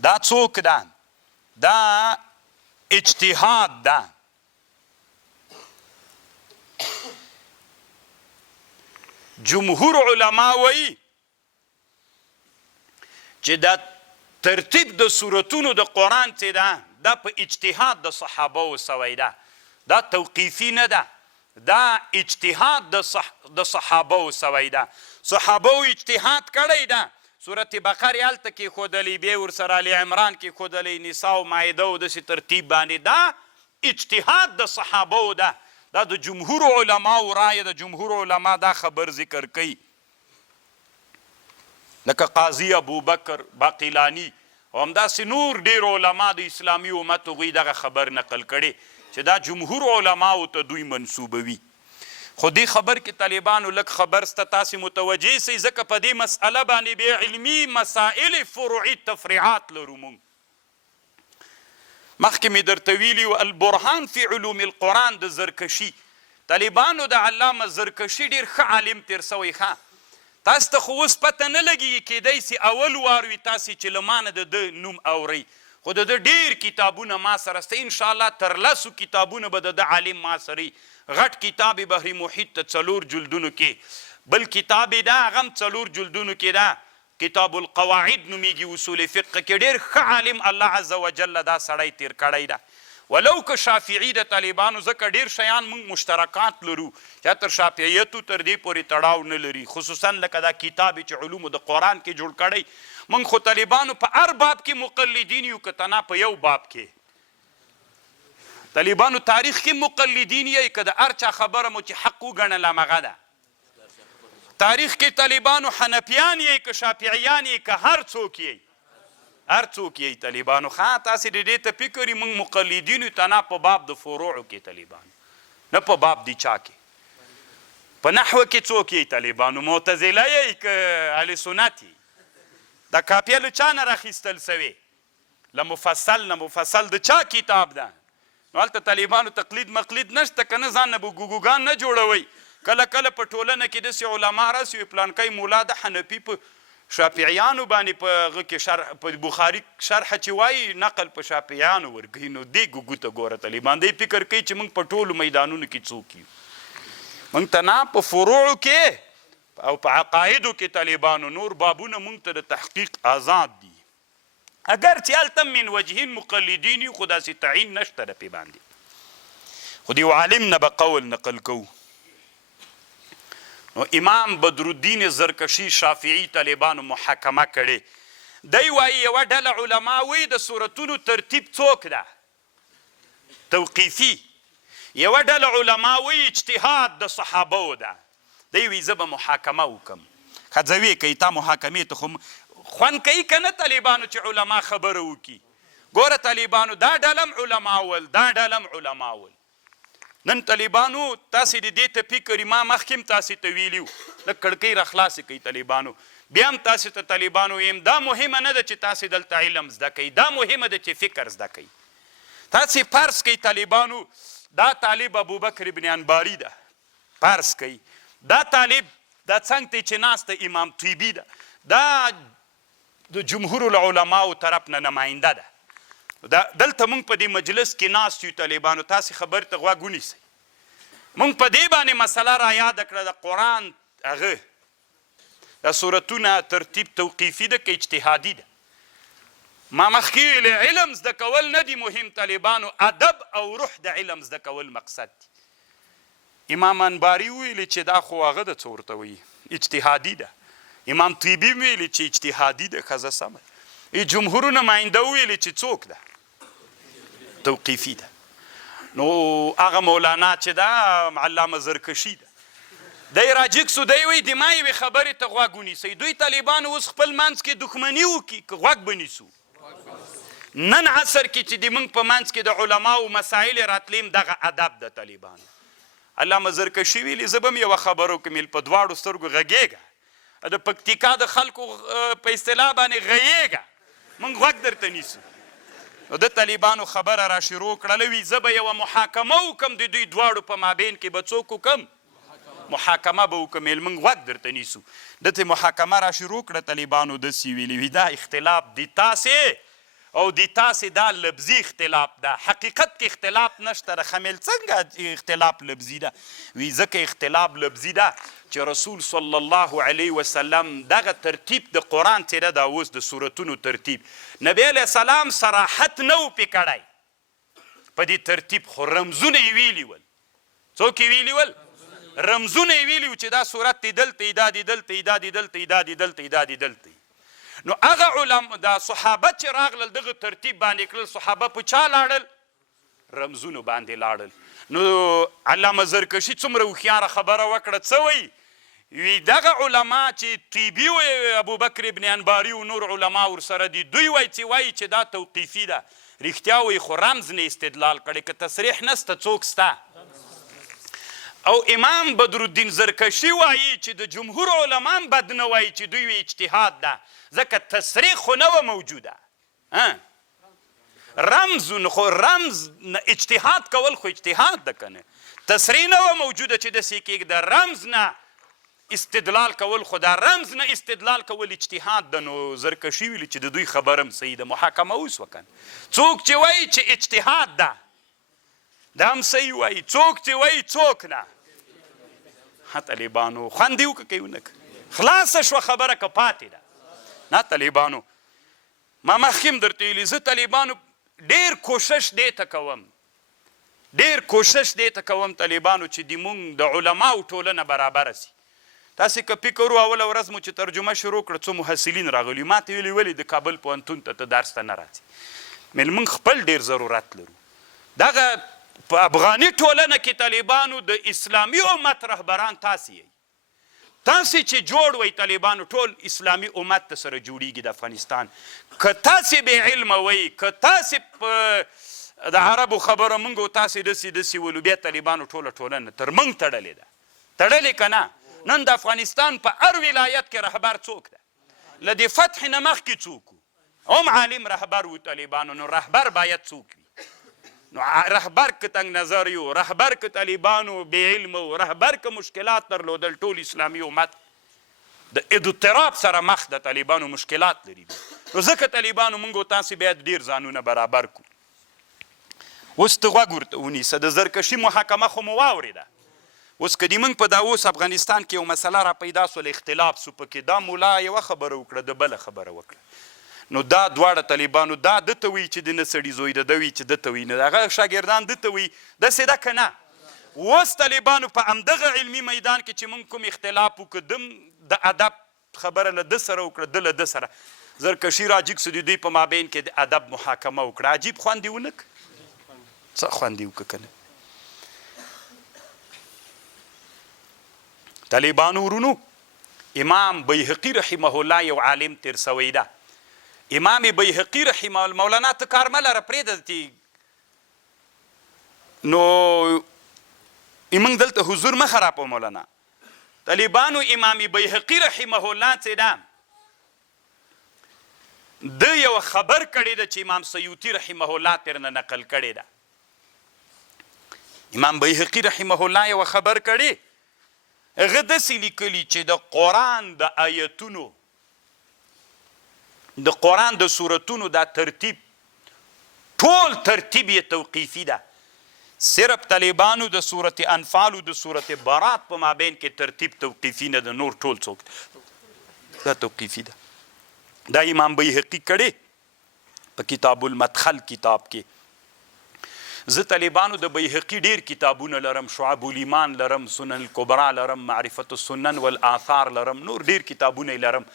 دا څوک ده دا اجتهاد ده جمهور علما وایي چې دا ترتیب د سورتونو د قرآن څه ده دا په اجتهاد د صحابوو سوی ده دا توقیفي نه ده دا اجتهاد د صحابوو سوی ده صحابوو اجتهاد کړی ده سورت بقرې هلته کېښودلی بیا ورسره آل عمران کېښودلی نسا او مایده او داسې ترتیب باندې دا اجتهاد د صحابوو ده دا د جمهور علماو رایه د جمهور علما دا خبر ذکر کوي لکه قاضي ابوبکر باقلانی او همداسې نور ډېر علما د اسلامي امت هغوی دغه خبر نقل کړی چې دا جمهور علماو ته دوی منسوبوي خو دې خبر کې طالبانو لږ خبر سته تاسې متوجه سئ ځکه په دې مسئله باندې بیا علمي مسائل فروعي تفریعات لرو موږ مخکې مې درته ویلي و البرهان فی علوم القرآن د زرکشي طالبانو د علامه زرکشي ډېر ښه عالم تیر سوی ښه تاسو ته خو اوس پته نه لګېږي کیدی سي اول وار وي تاسې چې له ما نه د ده نوم اورئ خو د ده ډېر کتابونه ما سره سته انشاءالله تر 10 کتابونه به د ده عالم ما سره غټ کتاب بحر محیط ته 4 جلدونو کې بل کتاب یې ده هغه هم 4 جلدونو کې ده کتاب القواعد نومیږي اصول فقه کې ډېر ښه عالم الله عز وجل دا سړی تیر کړی ده ولو که شافعي د طالبانو ځکه ډېر شیان موږ مشترکات لرو یا تر شافعیتو تر دې پورې تړاو نه لري خصوصا لکه دا کتاب چې علومو د قرآن کې جوړ کړی موږ خو طالبانو په هر باب کې مقلدین یو که تنا په یو باب کې طالبانو تاریخ کې مقلدین یې که د هر چا خبره مو چې حق وګڼله همغه ده تاریخ کې طالبانو حنفیان یې که شافعیان یې که هر څوک یې هر څوک یې طالبانو ښه تاسې د دې ته فکر یې موږ مقلدینو ته نه په باب د فروعو کې طالبانو نه په باب د چا کې په نحوه کې څوک یې طالبانو معتزله یې که اهل سنت یې دا کاپیه له چا نه راخیستل سوې له مفصل د چا کتاب ده نو هلته طالبانو تقلید مقلید نشته که نه ځان نه به ګوګوګان نه جوړوئ کله کله په ټولنه کې داسې علما راسي وي پلانکی مولا د حنفي په شافعیانو باندې په هغه کې شرح په بخاري شرحه چې وایي نقل په شافعیانو ورکوي نو دې ګوګو ته ګوره طالبان دی فکر کوي چې موږ په ټولو میدانونو کې څوک یو موږ ته نه په فروعو کې او په عقایدو کې طالبانو نور بابونه موږ ته د تحقیق آزاد دي اگر چې هلته من وجهین مقلدین یو خو داسې تعین نشته د پې باندې خو د یو عالم نه به قول نقل کوو نو امام بدرالدین زرکشي شافعي طالبانو محاکمه کړې دی وایي یوه ډله علما وایي د سورتونو ترتیب څوک ده توقیفي یوه ډله علما وایي اجتهاد د صحابوو ده دی وایي زه به محاکمه وکړم ښځوې کوي تا محاکمې ته خو خوند کوي که نه طالبانو چې علما خبره وکړي ګوره طالبانو دا ډله هم علما ول دا ډله هم علما ول نن طالبانو تاسې د دې ته فکر ما مخکې هم تاسې ته ویلي وو لږ کړکۍ راخلاصې کوي طالبانو بیا هم تاسې ته طالبانو ویم دا مهمه نه ده چې تاسې دلته علم زده کوئ دا مهمه ده چې فکر زده کوئ تاسې فرض کوئ طالبانو دا طالب ابوبکر ابن انباري ده، فرض کوئ دا طالب دا څنګ ته چې ناسته امام طیبي ده، دا د جمهور العلماو طرف نه نماینده ده. دلته موږ په دې مجلس کې ناست یو طالبانو، تاسې خبرې ته غوږ ونیسئ. موږ په دې باندې مسله را یاده کړه د قرآن هغه د سورتونه ترتیب توقیفي ده که اجتهادي ده. ما مخکې ویلې علم زده کول نه دي مهم، طالبانو ادب او روح د علم زده کول مقصد دي. امام انباري ویلي چې دا خو هغه ده څه ورته وایي اجتهادي ده. امام طیبي ویلي چې اجتهادي ده، ښځه سمه. جمهورو نماینده ویلي چې څوک ده توقیفي ده. نو هغه مولانا چې ده علامه زرکشي ده، دی راجګ سو دی وایي د ما یوې خبرې ته غوږ ونیسئ. دوی طالبانو اوس خپل منځ کې دښمني وکړي که غوږ به نیسو. نن عصر کې چې د موږ په منځ کې د علماو مسایل راتلیم دغه ادب د طالبانو. علامه زرکشي ویلي زه به هم یوه خبره وکړم په دواړو سترګو غږېږه، د پکتیکا د خلکو په اصطلاح باندې غږېږه، موږ غوږ درته نیسو. نو د طالبانو خبره را شروع کړله، وي زه به یوه محاکمه وکړم د دوی دواړو په مابین کې به څوک وکړم محاکمه به وکړم، موږ غوږ درته نیسو. دته محاکمه را شروع کړه طالبانو، داسې ویلي وي دا اختلاف د تاسې او د تاسې دا لفظي اختلاف ده، حقیقت کې اختلاف نشته ده. خمیل څنګه اختلاف لفظي ده؟ وی ځکه اختلاف لفظي ده چې رسول صلی الله علیه وسلم دغه ترتیب د قرآن چې ده دا اوس د سورتونو ترتیب نبی علیه السلام صراحت نه و پې کړی په دې ترتیب، خو رمزونه یې ویلي ول. څوک یې ویلي ول؟ رمزونه یې ویلي و چې دا صورت دی دلته یې، دا دی دلته یې، دا دی دلته یې، دا دی دلته یې، دا دی دلته یې. نو هغه علما دا صحابه چې راغلل دغه ترتیب باندې کړل، صحابه په چا لاړل؟ رمزونو باندې لاړل. نو علامه زرکشي څومره هوښیاره خبره وکړه، څه وایي؟ وی دغه علما چې طیبي وایي ابوبکر ابن انباري او نور علما ورسره دي، دوی وایي چې دا توقیفي ده. رښتیا وایي خو رمز نه استدلال کړی، که تصریح نسته څوک سته. او امام بدرالدین زرکشي وایي چې د جمهور علما هم بد نه وایي چې دوی وی اجتهاد ده، ځکه تصریح خو نه وه موجوده. رمز خو رمز اجتهاد کول خو اجتهاد ده که نه، تصریح نه وه موجوده چې داسې کېږي. د رمز نه استدلال کول خو دا رمز نه استدلال کول اجتهاد ده. نو زرکشي ویلي چې د دوی خبره هم صحیح ده، محاکمه اوس وکړه. څوک چې وایي چې اجتهاد ده دا هم صحیح وایي، څوک چې وایي څوک نه. طالبانو خوند دې وکړه که یې ونه کړه، خلاصه شوه خبره که پاتې ده. نه طالبانو ما مخکې هم درته ویلي، زه طالبانو ډېر کوشش دې ته کوم، ډېر کوشش دې ته کوم طالبانو چې د مونږ د علماو ټولنه برابره سي. تاسې که فکر وو اوله ورځ مو چې ترجمه شروع کړه څو محصلین راغلي، ما ته ویلي ولې د کابل پوهنتون ته درس ته نه راځي؟ مونږ خپل ډېر ضرورت لرو. دغه په افغاني ټولنه کې طالبانو د اسلامي امت رهبران تاسې یئ. تاسې چې جوړ وئ طالبانو ټول اسلامي امت ته سره جوړیږي د افغانستان. که تاسې بې علمه وئ، که تاسې په د عربو خبره موږ او تاسې داسې ولو، بیا طالبانو ټوله ټولنه تر موږ تړلې ده. تړلې که نه؟ نن د افغانستان په هر ولایت کې رهبر څوک ده؟ له دې فتح نه مخکې څوک و؟ هم عالم رهبر و طالبانو. نو رهبر باید څوک وي؟ نو رهبر که تنګ نظر یو، رهبر که طالبانو بې علمه و، رهبر که مشکلات درلودل، ټول اسلامي امت د اضطراب سره مخ د طالبانو مشکلات لري. نو ځکه طالبانو موږ او تاسې باید ډېر ځانونه برابر کړو. اوس ته غوږ ورته ونیسه، د زرکشي محاکمه خو مو واورېده. اوس که د موږ په دا اوس افغانستان کې یو مسله را پیدا سول، اختلاف سو پکې، دا مولا یوه خبره وکړه، د بله خبره وکړه. نو دا دواړه طالبانو دا ده ته وایي چې د نه سړي زوی ده، ده وایي چې ده ته وایي نه، هغه شاګردان ده ته وایي. داسې ده که نه؟ اوس طالبانو په همدغه علمي میدان کې چې موږ کوم اختلاف وکړو، ده د ادب خبره له ده سره وکړه، ده له ده سره زرکشي راجګ سو د دوی په مابین کې د ادب محاکمه وکړه. عجیب خوند یې ونه کړ؟ څه خوند یې وکړه که نه؟ طالبانو ورونو، امام بیهقي رحمه الله یو عالم تیر سوی ده. امام بیهقي رحمه الله، مولانا ته کار مه لره پرېږده. نو موږ دلته حضور مه خرابوه مولانا. طالبانو امام بیهقي رحمه الله چې ده د یو خبر کړې ده چې امام سیوطي رحمه الله ترنه نقل کړې ده. امام بیهقي رحمه الله یو خبر کړی، هغه داسې لیکلي چې د قرآن د ایاتونو د قرآن د سورتونو دا ترتیب ټول ترتیب یې توقیفي ده. صرف طالبانو د سورت انفال او د سورت برات په مابین کې ترتیب توقیفي نه ده، نور ټول څوک دا توقیفي ده. دا امام بیهقي کړی په کتاب المدخل کتاب کې. زه طالبانو د بیهقي ډیر کتابونه لرم، شعب الایمان لرم، سنن الکبرا لرم، معرفت السنن والآثار لرم، نور ډیر کتابونه لرم،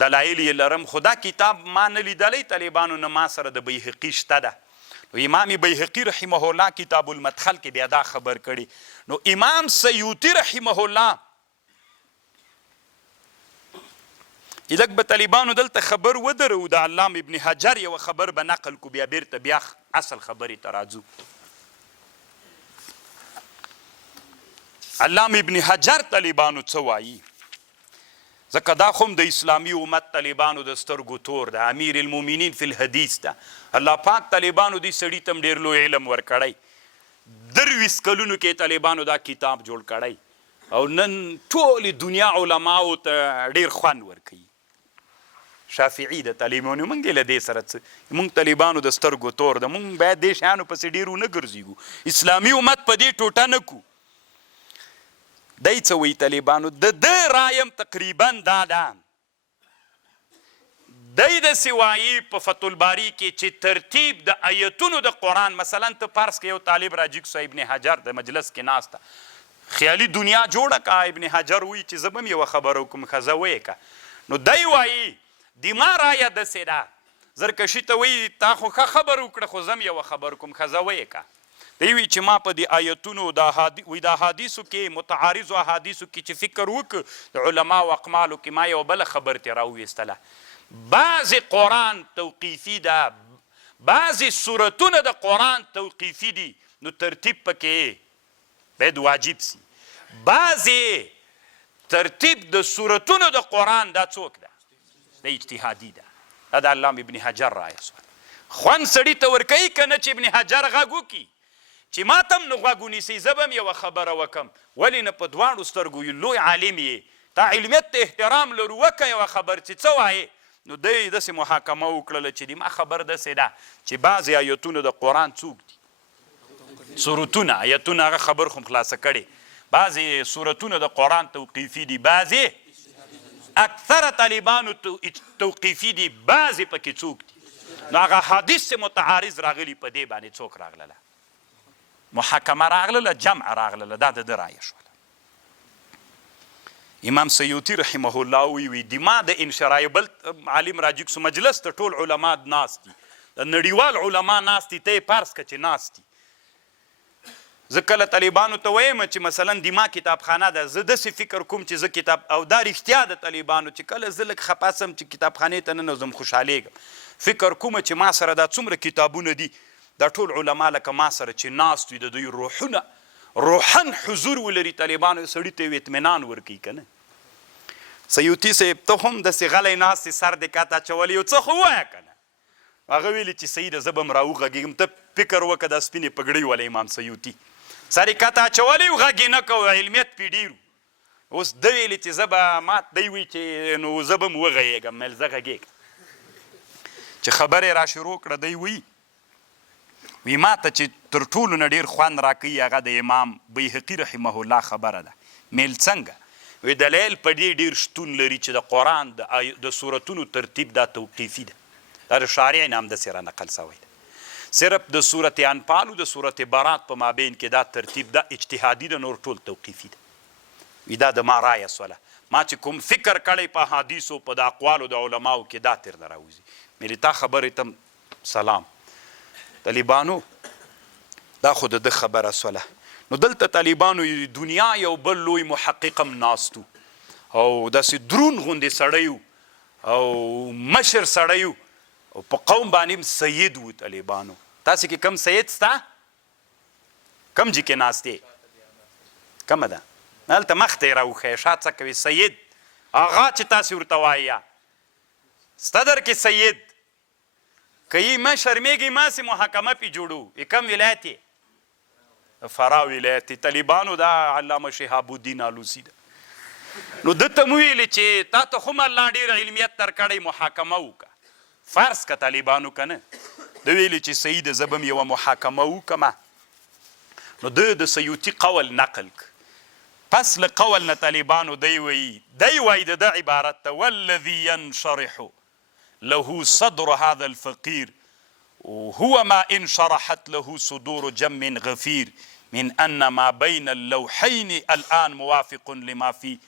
دلایل یې لرم. خو دا کتاب ما نه لیدلی طالبانو نه ما سره د بیهقي شته ده. نو امام بیهقي رحمه الله کتاب المدخل کې بیا دا خبر کړي. نو امام سیوطي رحمه الله لږ به طالبانو دلته خبر ودرو، د علامه ابن حجر یو خبر به نقل کو، بیا بیرته بیا اصل خبرې ته راځو. علامه ابن حجر طالبانو څه وایي؟ ځکه دا خو د اسلامي امت طالبانو د سترګو تور ده، امیر المؤمنین فی الحدیث ده. الله پاک طالبانو دې سړي ته ډېر لوی علم ورکړی، 23 کلونو کې طالبانو دا کتاب جوړ کړی او نن ټولې دنیا علماو ته ډېر خوند ورکوي. شافعي د طالبانو موږ له دې سره څه، موږ طالبانو د سترګو تور ده، موږ باید دې شیانو پسې ډېر ونه ګرځېږو، اسلامي امت په دې ټوټه نه کړو. دی څه وایي طالبانو؟ د ده رایم تقریبا دا ده، دی داسې وایي په فتح الباري کې چې ترتیب د ایتونو د قرآن، مثلا ته فرض کې یو طالب راجي صاحب ابن حجر د مجلس کې ناسته خیالي دنیا جوړه که ابن حجر وایي چې زه به هم یوه خبره وکړم ښځه ویې که. نو دی وایي دما رایه داسې ده، زرکشي ته وایي تا خو ښه خبر وکړه خو زه هم یوه خبر کوم ښځه ویې که. دی وی چې ما په دې آیتونو د احادیثو کې متعارضو احادیثو کې چې فکر وکړ د علماو اقمالو کې ما یوه بله خبر ترې راوویستله. بعضې قرآن توقیفي ده، بعضې صورتونه د قرآن توقیفي دي، نو ترتیب پکې باید واجب سي. بعضې ترتیب د صورتونو د قرآن دا څوک ده؟ د اجتهادي ده. دا د علامه ابن حجر رایه سوله. خوند سړي ته ورکوي که نه چې ابن حجر غږ وکړي چې ما ته هم نه غوږ ونیسئ، زه به هم یوه خبره وکړم. ولې نه په دواړو سترګو لوی عالم یې، تا علمیت ته احترام لرو، وکړه یوه خبر چې څه وایې. نو دی داسې محاکمه وکړله چې د ما خبر داسې ده چې بعضې ایتونو د قرآن څوک دي؟ سورتونه، ایتونه هغه خبر خو خلاصه کړې. بعضې سورتونه د قرآن توقیفي دي، بعضې اکثره طالبانو توقیفي دي، بعضې پکې څوک دي؟ نو هغه حدیث متعارض راغلي په دې باندې څوک راغلله؟ محاکمه راغلله، جمع راغلله، دا د ده رایه شوله. امام سیوطي رحمه الله وی د ما د انشرای بل عالم راجګ سو مجلس ته ټول علما ناست دي، د نړیوال علما ناست دي، ته یې فرض که چې ناست دي. زه کله طالبانو ته وایم چې مثلا د ما کتابخانه ده، زه داسې فکر کوم چې زه کتاب، او دا رښتیا د طالبانو چې کله زه لږ خفه سم چې کتابخانې ته ننوځم خوشحالېږم، فکر کوم چې ما سره دا څومره کتابونه دي، دا ټول علما لکه ما سره چې ناست وي، د دوی روحونه روحن حضور ولري طالبانو، سړي ته یو اطمینان ورکوي که نه. سیوطي صاحب ته هم داسې غلی ناست سر دې کاته اچولی، یو څه خو ووایه که نه. هغه ویلي چې سیده زه به هم راوغږېږم، ته فکر وکړه دا سپینې پګړۍ والا امام سیوطي سر یې کاته اچولی و، غږ یې نه کوو، علمیت پې ډېر و. اوس ده ویلي چې زه به ما دی وایي چې نو زه به م وغږېږم، مل زه غږېږم. چې خبره یې را شروع کړه، دی وایي وی ما ته چې تر ټولو نه ډېر خوند راکوي هغه د امام بیهقي رحمه الله خبره ده. میل څنګه؟ وی دلیل په دې ډېر شتون لري چې د قرآن د صورتونو ترتیب دا توقیفي ده. دا د شارع نه همداسې را نقل سوی ده. صرف د صورت انفال او د صورت برات په مابین کې دا ترتیب دا اجتهادي ده، نور ټول توقیفي ده. وی دا د ما رایه سوله، ما چې کوم فکر کړی په حدیثو په د اقوالو د علماو کې دا تر نه راوځي. مې تا خبرې ته سلام. طالبانو دا خو د ده خبره سوله. نو دلته طالبانو دنیا یو بل لوی محقق هم ناستو او داسې درون غوندې سړی او مشر سړی او په قوم باندې هم سید و طالبانو. تاسې کې کم سید سته؟ کم جي کې ناست دی؟ کمه ده؟ هلته مخ ته یې راوښیه، شا څه کوي؟ سید هغه چې تاسې ورته وایه سته در کې سید که یې ما شرمېږي ما سې محاکمه پې جوړو کم ولایت یې فرا ولایت طالبانو دا علامه شهابالدین آلوسی ده نو ده ته مو ویلې چې تا ته خو هم الله ډېر علمیت درکړی محاکمه وکړه فرض که طالبانو که نه ده ویلې چې صحیح ده زه به م یوه محاکمه وکړمه نو ده د سیوطي قول نقل که پس له قول نه طالبانو دی وایي د ده عبارت ته والذي ينشرح له صدر هذا الفقير هو ما انشرحت له صدور جم غفير من أن ما بين اللوحين الآن موافق لما في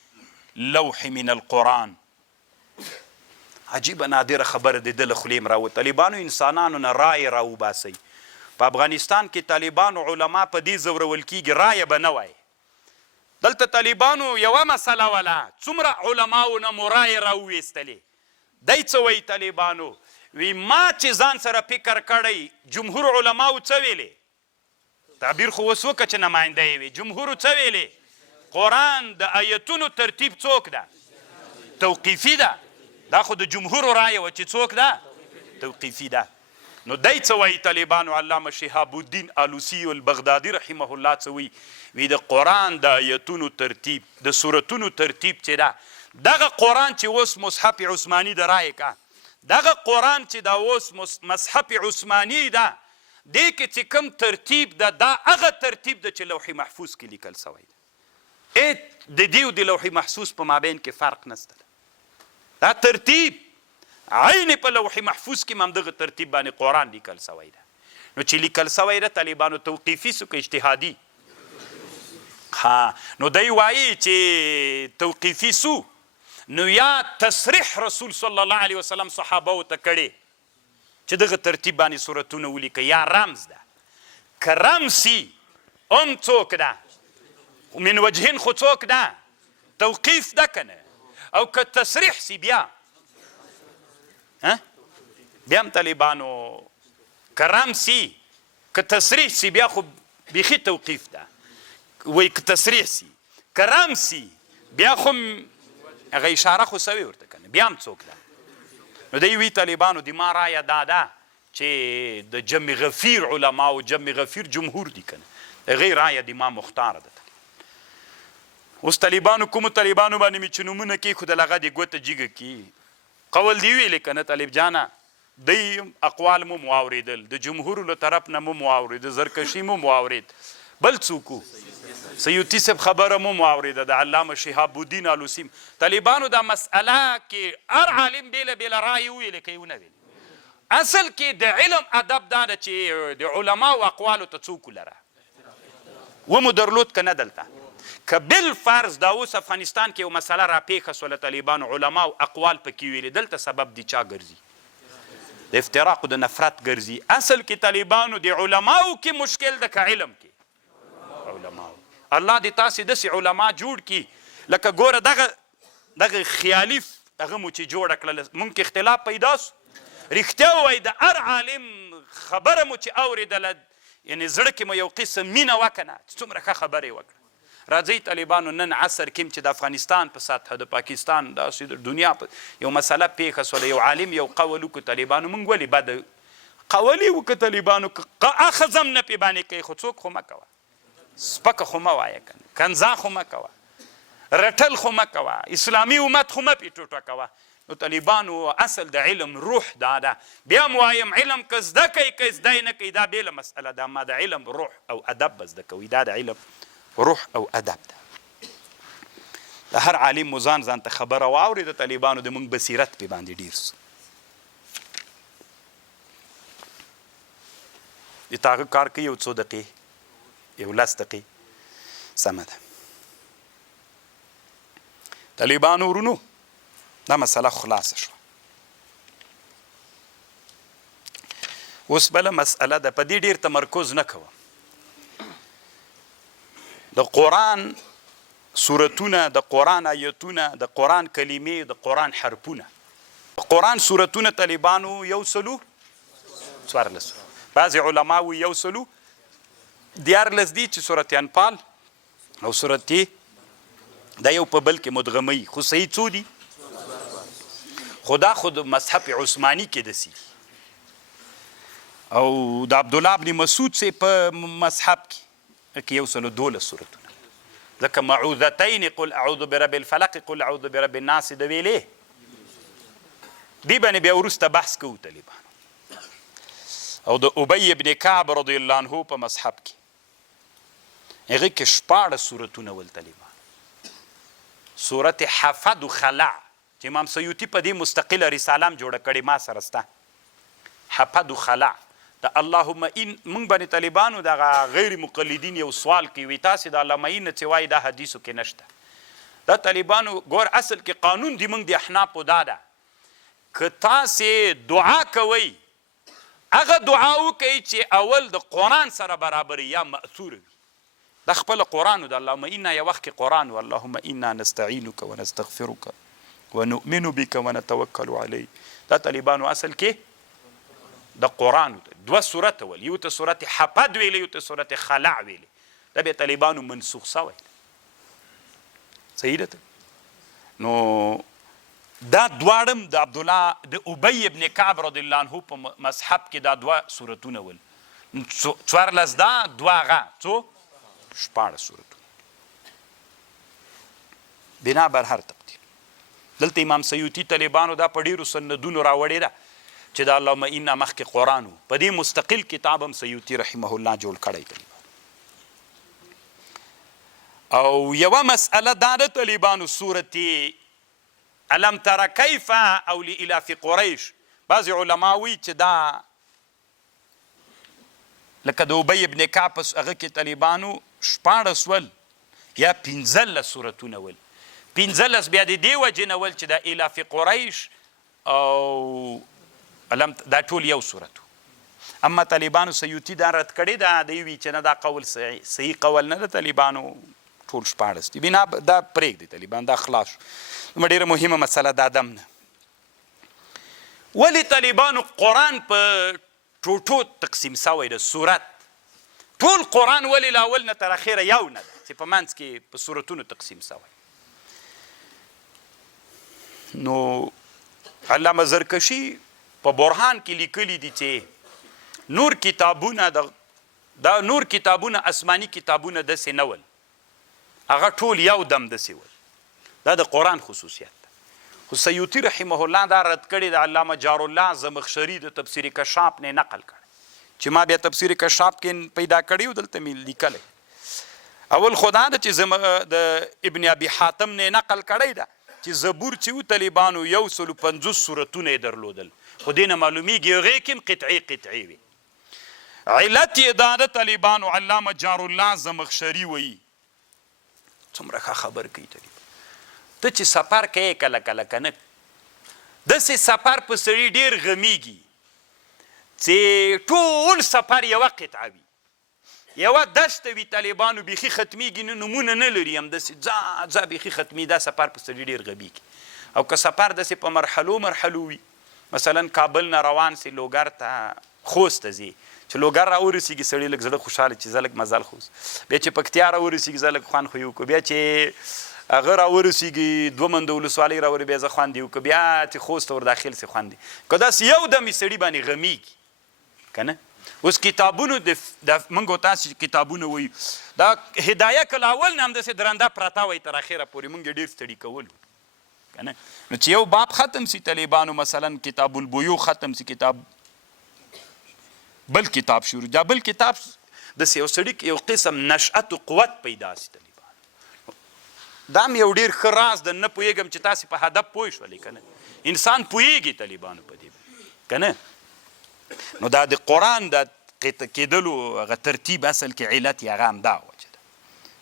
لوح من القرآن. عجیبه نادره خبره د ده له خولې م راووت. طالبانو انسانانو نه رایې راوباسئ. په افغانستان کې طالبانو علما په دې ځورول کېږي رایه به نه وایي. دلته طالبانو یوه مسله وله څومره علماو نه مو رایې راوویستلې. دی څه وایي طالبانو وی ما چې ځان سره فکر کړی جمهور علماو څه ویلې تعبیر خو اوس وکړه چې نماینده یې وي جمهورو څه ویلې قرآن د ایاتونو ترتیب څوک ده توقیفي ده دا خو د جمهورو رایه وه چې څوک ده توقیفي ده نو دی څه وایي طالبانو علامه شهابالدین آلوسی البغدادي رحمه الله څه وایي وی د قرآن د ایاتونو ترتیب د سورتونو ترتیب چې ده دغه قرآن چې اوس مصحف عثماني د رایې که دغه قرآن چې دا اوس مصحف عثماني ده دې کې چې کوم ترتیب ده دا هغه ترتیب ده چې لوح محفوظ کې لیکل سوی ده د دې او د لوح محفوظ په مابین کې فرق نشته دا ترتیب عین په لوح محفوظ کې هم دغه ترتیب باندې قرآن لیکل سوی ده نو چې لیکل سوی ده طالبانو توقیفي سو که اجتهادي نو دی وایي چې توقیفي سو نو یا تصریح رسول صلی الله علیه وسلم صحابوو ته کړی چې دغه ترتیب باندې صورتونه ولیکه یا رمز ده که رمز سي هم څوک ده من وجهین خو څوک ده توقیف ده که نه او که تصریح سي بیا هم طالبانو که رمز سي که تصریح سي بیا خو بیخي توقیف ده وایي که تصریح سي که رمز سي بیا خو هغه اشاره خو سوی ورته کنه بیا هم څوک ده نو دی وی طالبانو د ما رایه دا ده چې د جم غفیر علماو جم غفیر جمهور دي کنه د هغې رایه د ما مختاره ده اوس طالبانو کومو طالبانو باندې مې چې نومونه کېښودل هغه د ګوته جیږه کې قول دی ویلې که نه طالب جانه دی اقوال مو واورېدل د جمهورو له طرف نه مو واورېد زرکشي مو واورېد بل څوک سیوطي صاحب خبره مو واورېده د علامه شهابالدین آلوسی طالبانو دا مسئله کې هر عالم بیله بیله رایې وویلې که یې ونه ویلې اصل کې د علم ادب دا ده چې د علماو اقوالو ته څوک ولره ومو درلود که نه دلته که بالفرض دا اوس افغانستان کې یو مسله راپېښه سوله طالبانو علماو اقوال پکې ویلې دلته سبب د چا ګرځي د افتراق د نفرت ګرځي اصل کې طالبانو د علماو کې مشکل ده که علم کې علماو الله دې تاسې داسې علما جوړ کړي لکه ګوره دغه خیالي دغه مو چې جوړه کړله مونږ کې اختلاف پیدا سو رښتیا ووایي د هر عالم خبره مو چې اورېدله یعنې زړه کې مو یو قسم مینه وکړه نه چې څومره ښه خبره یې وکړه راځئ طالبانو نن عصر کې چې د افغانستان په سطحه د پاکستان داسې د دنیا په یو مسله پیښه سوله یو عالم یو قول وکړو طالبانو مونږ ولې بد قول یې وکړه طالبانو اخذ هم نه پې باندې کوي خو څوک خو مه کوه سپکه خو مه وایه که نه کنځا خو مه کوه رټل خو مه کوه اسلامي امت خو مه پې ټوټه کوه نو طالبانو اصل د علم روح دا ده بیا م وایم علم که زده کوي که زده یې نه کوي دا بېله مسئله ده ما د علم روح او ادب به زده کوي دا د علم روح او ادب ده د هر عالم مو ځان ځان ته خبره واورې د طالبانو د مونږ بصیرت پې باندې ډېر سو د تاغه کار کوي یو څو دقیقې یو 10 دقیقې سمه ده طالبانو ورونو دا مسله خلاصه شوه اوس بله مسئله ده په دې ډېر تمرکز نه کوم د قرآن سورتونه د قرآن آیتونه د قرآن کلمې د قرآن حرفونه د قرآن سورتونه طالبانو 114 بعضې علما وایي 114 دي چې سورت انفال او سورت دا یو په بل کې مدغمه خو صحیح څو دي خو دا خود مصحف عثماني کې داسې دي او د عبدالله ابن مسعود سي په مصحف کې 112 سورتونه ځکه معوذتین قل اعوذ برب الفلق قل اعوذ برب الناس د ویلې دی باندې بیا وروسته بحث کوو طالبانو او د ابی ابن کعب رضی الله عنه په مصحف کې هغه کې 14 سورتونه ول طالبان سورت حفد خلع چې امام سیوطي په دې مستقله رساله هم جوړه کړې ما سره سته حفد خلع د اللهم ان موږ باندې طالبانو دغه غیر مقلدین یو سوال کوي وي تاسې د علامه این څه وایي دا حدیثو کې نشته دا طالبانو ګور اصل کې قانون دی موږ د احنافو دا ده که تاسې دعا کوئ هغه دعا وکئ چې اول د قرآن سره برابر یا مأثور وي دا خپل قرآن د اللهم انا یو وخت کې قرآن و اللهم انا نستعینک ونستغفرک ونؤمن بک ونتوکل علیک دا طالبانو اصل کې د قرآن 2 سورته ول یو ته سورت حفد ویلی یو ته سورت خلع ویلی دا بیا طالبانو منسوخ سوی صحیح ده نو دا دواړم د عبدالله د ابی ابن کعب رضی الله عنه په مصحف کې دا 2 سورتونه ول 14 دا 2 هغه څو 14 سورتونه بنا بر هر تقدیر دلته امام سیوطي طالبانو دا په ډیرو سندونو راوړې ده چې د اللهم انا مخکې قرآن و په دې مستقل کتاب هم سیوطي رحمه الله جوړ کړی طالبانو او یوه مسئله دا د طالبانو صورت الم تر کیف او لإلاف قریش بعضې علما وایي چې دا لکه د ابی ابن کعب هغه کې طالبانو 14 ول یا 15 سورتونه ول 15 بیا د دې وجې نه ول چې د الاف قریش او دا ټول یو سورتو اما طالبانو سیوطي دا رد کړی دا دی وی چې نه دا قول صحیح قول نه د طالبانو ټول 14 دي بنا دا پرېږدي طالبان دا خلاص ډېره مهمه مسله دا دم نه ولې طالبانو قرآن په ټوټو تقسیم سوی د صورت ټول قرآن ولې له اول نه تر اخره یو نه ده چې په منځ کې په صورتونو تقسیم سوی نو علامه زرکشي په برهان کې لیکلي دي چې نور کتابونه آسماني کتابونه داسې نه ول هغه ټول یو دم داسې ول دا د قرآن خصوصیت ده خو سیوطي رحمه الله دا رد کړی د علامه جار الله زمخشري د تفسیر کشاف نه نقل کړی چې ما بیا تفسیر کشاف کې پیدا کړی و دلته مې لیکلی اول خدا ده چې د ابن ابي حاتم نه نقل کړی ده چې زبور چې و طالبانو 150 سورتونه یې درلودل خو دې نه معلومیږي هغې کې هم قطعي وي علت یې دا د طالبانو علامه جار الله زمخشري وایي څومره ښه خبر کوي طالب ته چې سفر کوې کله کله که نه داسې سفر په سړي ډېر غمیږي چې ټول سفر یوه قطعه وي یوه دشته وي طالبانو بیخي ختمیږي نه نومونه نه لري همداسې ځه بیخي ختمي دا سفر په سړي ډېر غمیږي او که سفر داسې په مرحلو وي مثلا کابل نه روان سي لوګر ته خوست ته ځي چې لوګر راورسېږي سړي لږ زړه خوشحاله چې زه لږ مزل خوست بیا چې پکتیا راورسېږي زه لږ خوند خو یې وکړو بیا چې هغه راورسېږي 2 منده ولسوالۍ راوري بیا زه خوند یې وکړو بیا چې خوست ته ور داخل سي خوند یې که داسې یو دم یې سړي باندې غمیږي که نه اوس کتابونو د موږ تاسې کتابونه وایو دا هدایه که له اول نه همداسې درنده پرته وایي تر اخره پورې موږ یې ډېر ستړي کولو که نه نو چې یو باب ختم سي طالبانو مثلا کتاب البیوع ختم سي کتاب بل کتاب شروع دا بل کتاب داسې یو سړي یو قسم نشأت و قوت پیدا سي طالبانو دا هم یو ډېر ښه راز ده نه پوهېږم چې تاسې په هدف پوه شولې که نه انسان پوهېږي طالبانو په دې که نه نو دا د قرآن د قطع کېدلو هغه ترتیب اصل کې علت یې هغه همدا وجه ده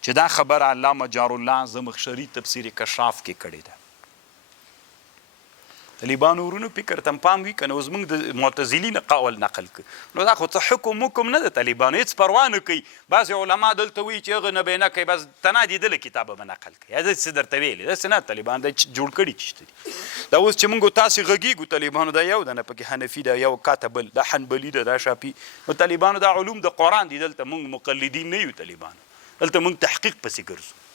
چې دا خبره علامه جار الله زمخشري تفسیر کشاف کې کړې ده طالبانو ورونو فکر ته پام وي که نه اوس موږ د معتزلي قول نقل کړو نو دا خو څه حکم نه ده طالبانو هېڅ پروا نه کوي بعضې علما دلته وایي چې هغه نه به یې نه کوي بس تنادېدله کتابه به نقل کوي یا داسې درته ویلې داسې نه طالبان دا جوړ کړي چېشته دي دا اوس چې موږ تاسې غږیږو طالبانو دا یو ده نه پکې حنفي ده یو کاتبل دا حنبلي ده دا شافي نو طالبانو دا علوم د قرآن دي دلته موږ مقلدین نه یو طالبانو دلته موږ تحقیق پسې ګرځو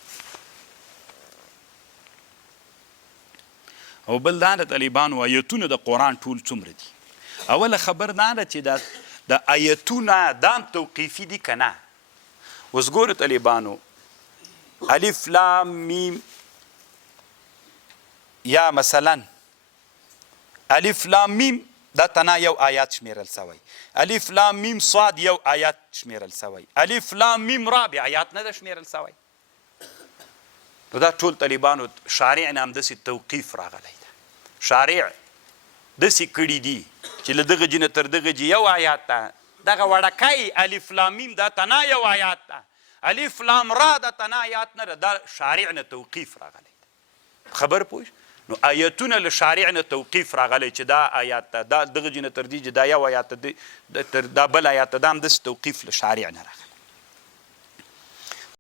او بل دا د طالبانو آیتونه د قرآن ټول څومره دي اوله خبر دا ده چې دا د ایتونه دا هم توقیفي دي که نه؟ اوس ګورو طالبانو الف لام میم یا مثلا الف لام میم دا تنا یو آیات شمیرل سوی، الف لام میم صاد یو آیات شمیرل سوی، الف لام میم را بیا آیات نه ده شمیرل سوی. نو دا ټول طالبانو شارع نه هم داسې توقیف راغلی ده. شارع داسې کړي دي چې له دغه جي نه تر دغه جي یو آیات ده، دغه وړکی الف لام میم دا تنا یو آیات ده، الف لام را دا تنا آیات نه ده، دا شارع نه توقیف راغلی ده. خبر پوه نو آیتونه له شارع نه توقیف راغلی چې دا آیات ده، دا دغه جي نه تر دې جي دا یو آیات ده، دا بل آیات ده، دا هم داسې توقیف له شارع نه راغلی.